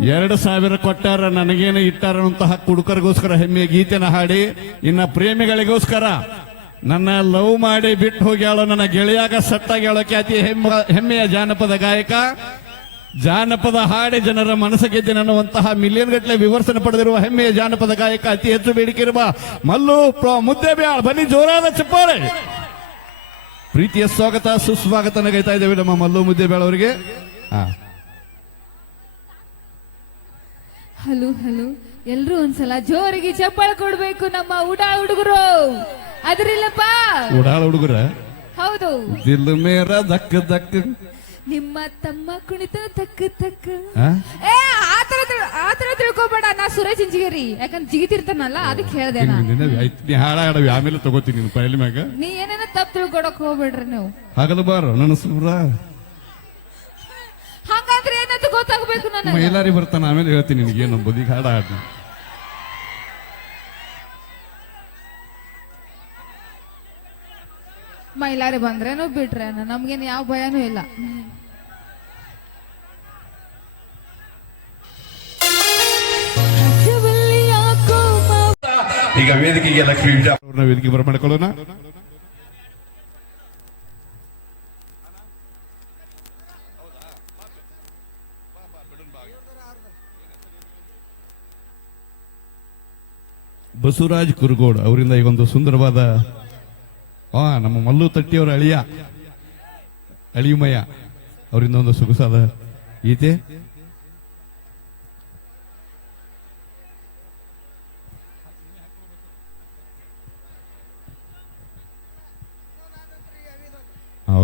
2000 ಕೊಟ್ಟಾರ ನನಗೇನು ಇಟ್ಟಾರಂತಹ ಕುಡುಕರಿಗೋಸ್ಕರ ಹೆಮ್ಮೆಯ ಗೀತೆನ ಹಾಡಿ ಇನ್ನ ಪ್ರೇಮಿಗಳಿಗೋಸ್ಕರ ನನ್ನ ಲವ್ ಮಾಡಿ ಬಿಟ್ಟು ಹೋಗ್ಯಾಳೋ ನನ್ನ ಗೆಳೆಯಾಗ ಸಟ್ಟಾಗ್ಯಾಳೋ ಖ್ಯಾತಿ ಹೆಮ್ಮೆಯ ಜಾನಪದ ಗಾಯಕ ಜಾನಪದ ಹಾಡಿ ಜನರ ಮನಸ್ಸು ಗೆದ್ದೆ ಅನ್ನುವಂತಹ ಮಿಲಿಯನ್ ಗಟ್ಟಲೆ ವಿವರ್ಸನೆ ಪಡೆದಿರುವ ಹೆಮ್ಮೆಯ ಜಾನಪದ ಗಾಯಕ, ಅತಿ ಹೆಚ್ಚು ಬೇಡಿಕೆ ಇರುವ ಮಲ್ಲು ಮುದ್ದೇಬ್ಯಾಳ್. ಬನ್ನಿ ಜೋರಾದ ಚಪ್ಪಾಳೆ. ಪ್ರೀತಿಯ ಸ್ವಾಗತ ಸುಸ್ವಾಗತ ನಗೈತಾ ಇದ್ದೇವೆ ನಮ್ಮ ಮಲ್ಲು ಮುದ್ದೇಬ್ಯಾಳ್ ಅವರಿಗೆ. ಹಲೋ ಹಲೋ, ಎಲ್ರು ಒಂದ್ಸಲ ಜೋರಿಗೆ ಚಪ್ಪಾಳೆ ಕೊಡ್ಬೇಕು ನಮ್ಮ ಉಡಾ ಹುಡುಗರು. ಅದ್ರಿಲ್ಲಪ್ಪ ಉಡಾಳ ಹುಡುಗರ ಹೌದು, ದಿಲ್ ಮೇರ ದಕ್ ದಕ್. ನಿಮ್ಮ ತಮ್ಮ ಕುಣಿತ ತಕ್ಕ ತಕ್ಕ. ಆ? ಏ ಆತರ ತಿಳ್ಕೊಬೇಡ, ನಾ ಸುರೇಶ್ ಇಂಜಿಗೇರಿ, ಯಾಕಂದ್ರೆ ಜಿಗಿತಿರ್ತಾನಲ್ಲ ಅದಕ್ಕೆ ಹೇಳ್ದೆ ನಾ. ನೀ ಹಾಡಾಡವಿ ಆಮೇಲೆ ತಗೋತೀನಿ ನೀನು ಪೈಲಿ ಮ್ಯಾಗ. ನೀ ಏನೇನ ತಪ್ಪು ತಿಳ್ಕೊಡಕ್ ಹೋಗ್ಬೇಡ್ರಿ ನೀವು. ಹಾಗಲ್ಲ ಬಾರ ನನ್ನ ಸೂರ ಹಂಗಂದ್ರೆ ಏನಂತ ಗೊತ್ತಾಗ್ಬೇಕು ನನಗೆ. ಮೈಲಾರಿ ಬರ್ತಾನ, ಆಮೇಲೆ ಹೇಳ್ತೀನಿ ನಿನಗೆ ಏನು ಬದಿಗೆ ಹಾಡ ಹಾಡ್ನಿ. ಮೈಲಾರಿ ಬಂದ್ರೇನು ಬಿಟ್ರೇನು ನಮ್ಗೇನು ಯಾವ ಭಯನೂ ಇಲ್ಲ. ಈಗ ವೇದಿಕೆಗೆ ಲಕ್ಷ್ಮೀ ಅವ್ರನ್ನ ವೇದಿಕೆ ಬರಮಾಡ್ಕೊಳ್ಳೋಣ. ಬಸವರಾಜ್ ಕುರುಗೋಡ್ ಅವರಿಂದ ಈಗ ಒಂದು ಸುಂದರವಾದ ನಮ್ಮ ಮಲ್ಲು ತಟ್ಟಿಯವರ ಅಳಿಯುಮಯ್ಯ ಅವರಿಂದ ಒಂದು ಸೊಗಸಾದ ಗೀತೆ.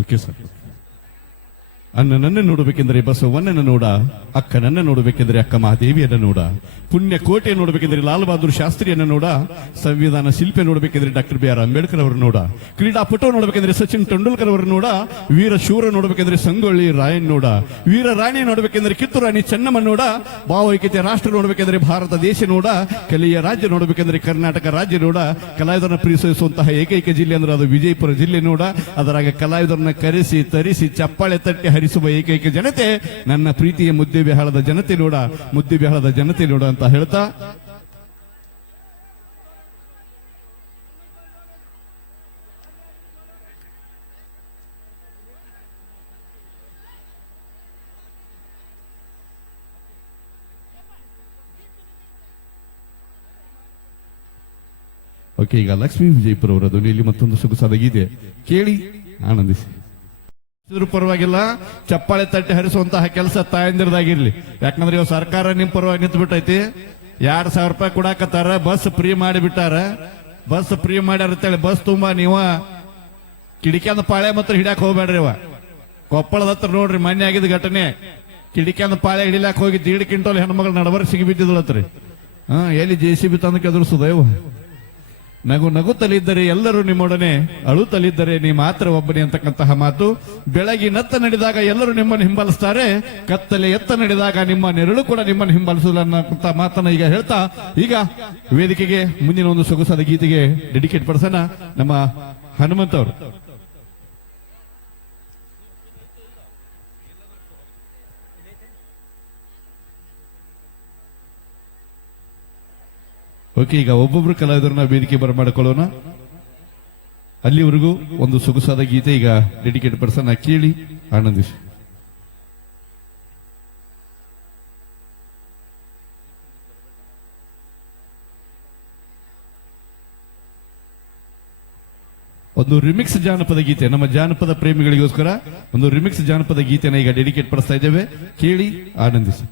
Okay sir. ಅನ್ನ ನನ್ನ ನೋಡಬೇಕೆಂದರೆ ಬಸವಣ್ಣನ ನೋಡ, ಅಕ್ಕ ನನ್ನ ನೋಡಬೇಕೆಂದರೆ ಅಕ್ಕ ಮಹಾದೇವಿಯನ್ನ ನೋಡ, ಪುಣ್ಯ ಕೋಟೆ ನೋಡಬೇಕೆಂದರೆ ಲಾಲ್ ಬಹದ್ದೂರ್ ಶಾಸ್ತ್ರಿಯನ್ನ ನೋಡ, ಸಂವಿಧಾನ ಶಿಲ್ಪಿ ನೋಡಬೇಕೆಂದರೆ ಡಾಕ್ಟರ್ ಬಿ ಆರ್ ಅಂಬೇಡ್ಕರ್ ಅವರು ನೋಡ, ಕ್ರೀಡಾಪಟು ನೋಡಬೇಕೆಂದರೆ ಸಚಿನ್ ತೆಂಡೂಲ್ಕರ್ ಅವರು ನೋಡ, ವೀರ ಶೂರ ನೋಡಬೇಕೆಂದರೆ ಸಂಗೊಳ್ಳಿ ರಾಯನ್ ನೋಡ, ವೀರ ರಾಣಿ ನೋಡಬೇಕೆಂದರೆ ಕಿತ್ತೂರು ರಾಣಿ ಚೆನ್ನಮ್ಮ ನೋಡ, ಭಾವೈಕ್ಯತೆ ರಾಷ್ಟ್ರ ನೋಡಬೇಕೆಂದರೆ ಭಾರತ ದೇಶ ನೋಡ, ಕಲೆಯ ರಾಜ್ಯ ನೋಡಬೇಕೆಂದರೆ ಕರ್ನಾಟಕ ರಾಜ್ಯ ನೋಡ, ಕಲಾವಿದರನ್ನ ಪ್ರೀತಿಸುವಂತಹ ಏಕೈಕ ಜಿಲ್ಲೆ ಅಂದ್ರೆ ಅದು ವಿಜಯಪುರ ಜಿಲ್ಲೆ ನೋಡ. ಅದರಾಗ ಕಲಾವಿದರನ್ನ ಕರೆಸಿ ತರಿಸಿ ಚಪ್ಪಾಳೆ ತಟ್ಟಿ ಹರಿಸುವ ಏಕೈಕ ಜನತೆ ನನ್ನ ಪ್ರೀತಿಯ ಮುದ್ದೇಬಿಹಾಳದ ಜನತೆ ನೋಡ, ಮುದ್ದೇಬಿಹಾಳದ ಜನತೆ ನೋಡ ಅಂತ ಹೇಳ್ತಾ ಓಕೆ, ಈಗ ಲಕ್ಷ್ಮೀ ವಿಜಯಪುರ ಅವರ ಧ್ವನಿಯಲ್ಲಿ ಮತ್ತೊಂದು ಸೊಗಸಾದ ಗೀತೆ ಕೇಳಿ ಆನಂದಿಸಿ. ಪರವಾಗಿಲ್ಲ, ಚಪ್ಪಾಳೆ ತಟ್ಟಿ ಹರಿಸುವಂತಹ ಕೆಲಸ ತಾಯಂದಿರದಾಗಿರ್ಲಿ. ಯಾಕಂದ್ರೆ ಇವ್ ಸರ್ಕಾರ ನಿಮ್ ಪರವಾಗಿ ನಿಂತು ಬಿಟ್ಟೈತಿ. 2,000 ರೂಪಾಯಿ ಕೊಡಾಕತ್ತಾರ, ಬಸ್ ಫ್ರೀ ಮಾಡಿಬಿಟ್ಟಾರ. ಬಸ್ ಫ್ರೀ ಮಾಡ್ಯಾರ ಅಂತೇಳಿ ಬಸ್ ತುಂಬಾ ನೀವ ಕಿಡಿಕ್ಯಾಂದ ಪಾಳೆ ಮಾತ್ರ ಹಿಡ್ಯಾಕ್ ಹೋಗ್ಬೇಡ್ರಿ. ಕೊಪ್ಪಳದ ಹತ್ರ ನೋಡ್ರಿ, ಮೊನ್ನೆ ಆಗಿದ ಘಟನೆ. ಕಿಡಿಕ್ಯಾಂದ ಪಾಳೆ ಹಿಡಿಲಾಕ್ ಹೋಗಿ 1.5 ಕ್ವಿಂಟಲ್ ಹೆಣ್ಮಗಳು ನಡಬರ್ ಸಿಗಿ ಬಿದ್ದಿದ್ಳತ್ರಿ. ಎಲ್ಲಿ JCB ತಂದು ಕೆದರ್ಸುದವ. ನಗುತ್ತಲಿದ್ದರೆ ಎಲ್ಲರೂ ನಿಮ್ಮೊಡನೆ, ಅಳುತ್ತಲಿದ್ದರೆ ನೀ ಮಾತ್ರ ಒಬ್ಬನೇ ಅಂತಕ್ಕಂತಹ ಮಾತು. ಬೆಳಗಿನತ್ತ ನಡೆದಾಗ ಎಲ್ಲರೂ ನಿಮ್ಮನ್ನು ಹಿಂಬಾಲಿಸ್ತಾರೆ, ಕತ್ತಲೆ ಎತ್ತ ನಡೆದಾಗ ನಿಮ್ಮ ನೆರಳು ಕೂಡ ನಿಮ್ಮನ್ನು ಹಿಂಬಾಲಿಸಲ್ಲ ಅನ್ನೋ ಮಾತನ್ನ ಈಗ ಹೇಳ್ತಾ, ಈಗ ವೇದಿಕೆಗೆ ಮುಂದಿನ ಒಂದು ಸೊಗಸಾದ ಗೀತೆಗೆ ಡೆಡಿಕೇಟ್ ಪಡಿಸೋಣ ನಮ್ಮ ಹನುಮಂತ್ ಅವರು. ಓಕೆ, ಈಗ ಒಬ್ಬೊಬ್ರು ಕಲಾವಿದರನ್ನ ವೇದಿಕೆ ಬರಮಾಡಿಕೊಳ್ಳೋಣ. ಅಲ್ಲಿವರೆಗೂ ಒಂದು ಸೊಗಸಾದ ಗೀತೆ ಈಗ ಡೆಡಿಕೇಟ್ ಪರ್ಸನ್ ಕೇಳಿ ಆನಂದಿಸಿ. ಒಂದು ರಿಮಿಕ್ಸ್ ಜಾನಪದ ಗೀತೆ ನಮ್ಮ ಜಾನಪದ ಪ್ರೇಮಿಗಳಿಗೋಸ್ಕರ ಒಂದು ರಿಮಿಕ್ಸ್ ಜಾನಪದ ಗೀತೆನ ಈಗ ಡೆಡಿಕೇಟ್ ಪಡಿಸ್ತಾ ಇದ್ದೇವೆ. ಕೇಳಿ ಆನಂದಿಸಿ.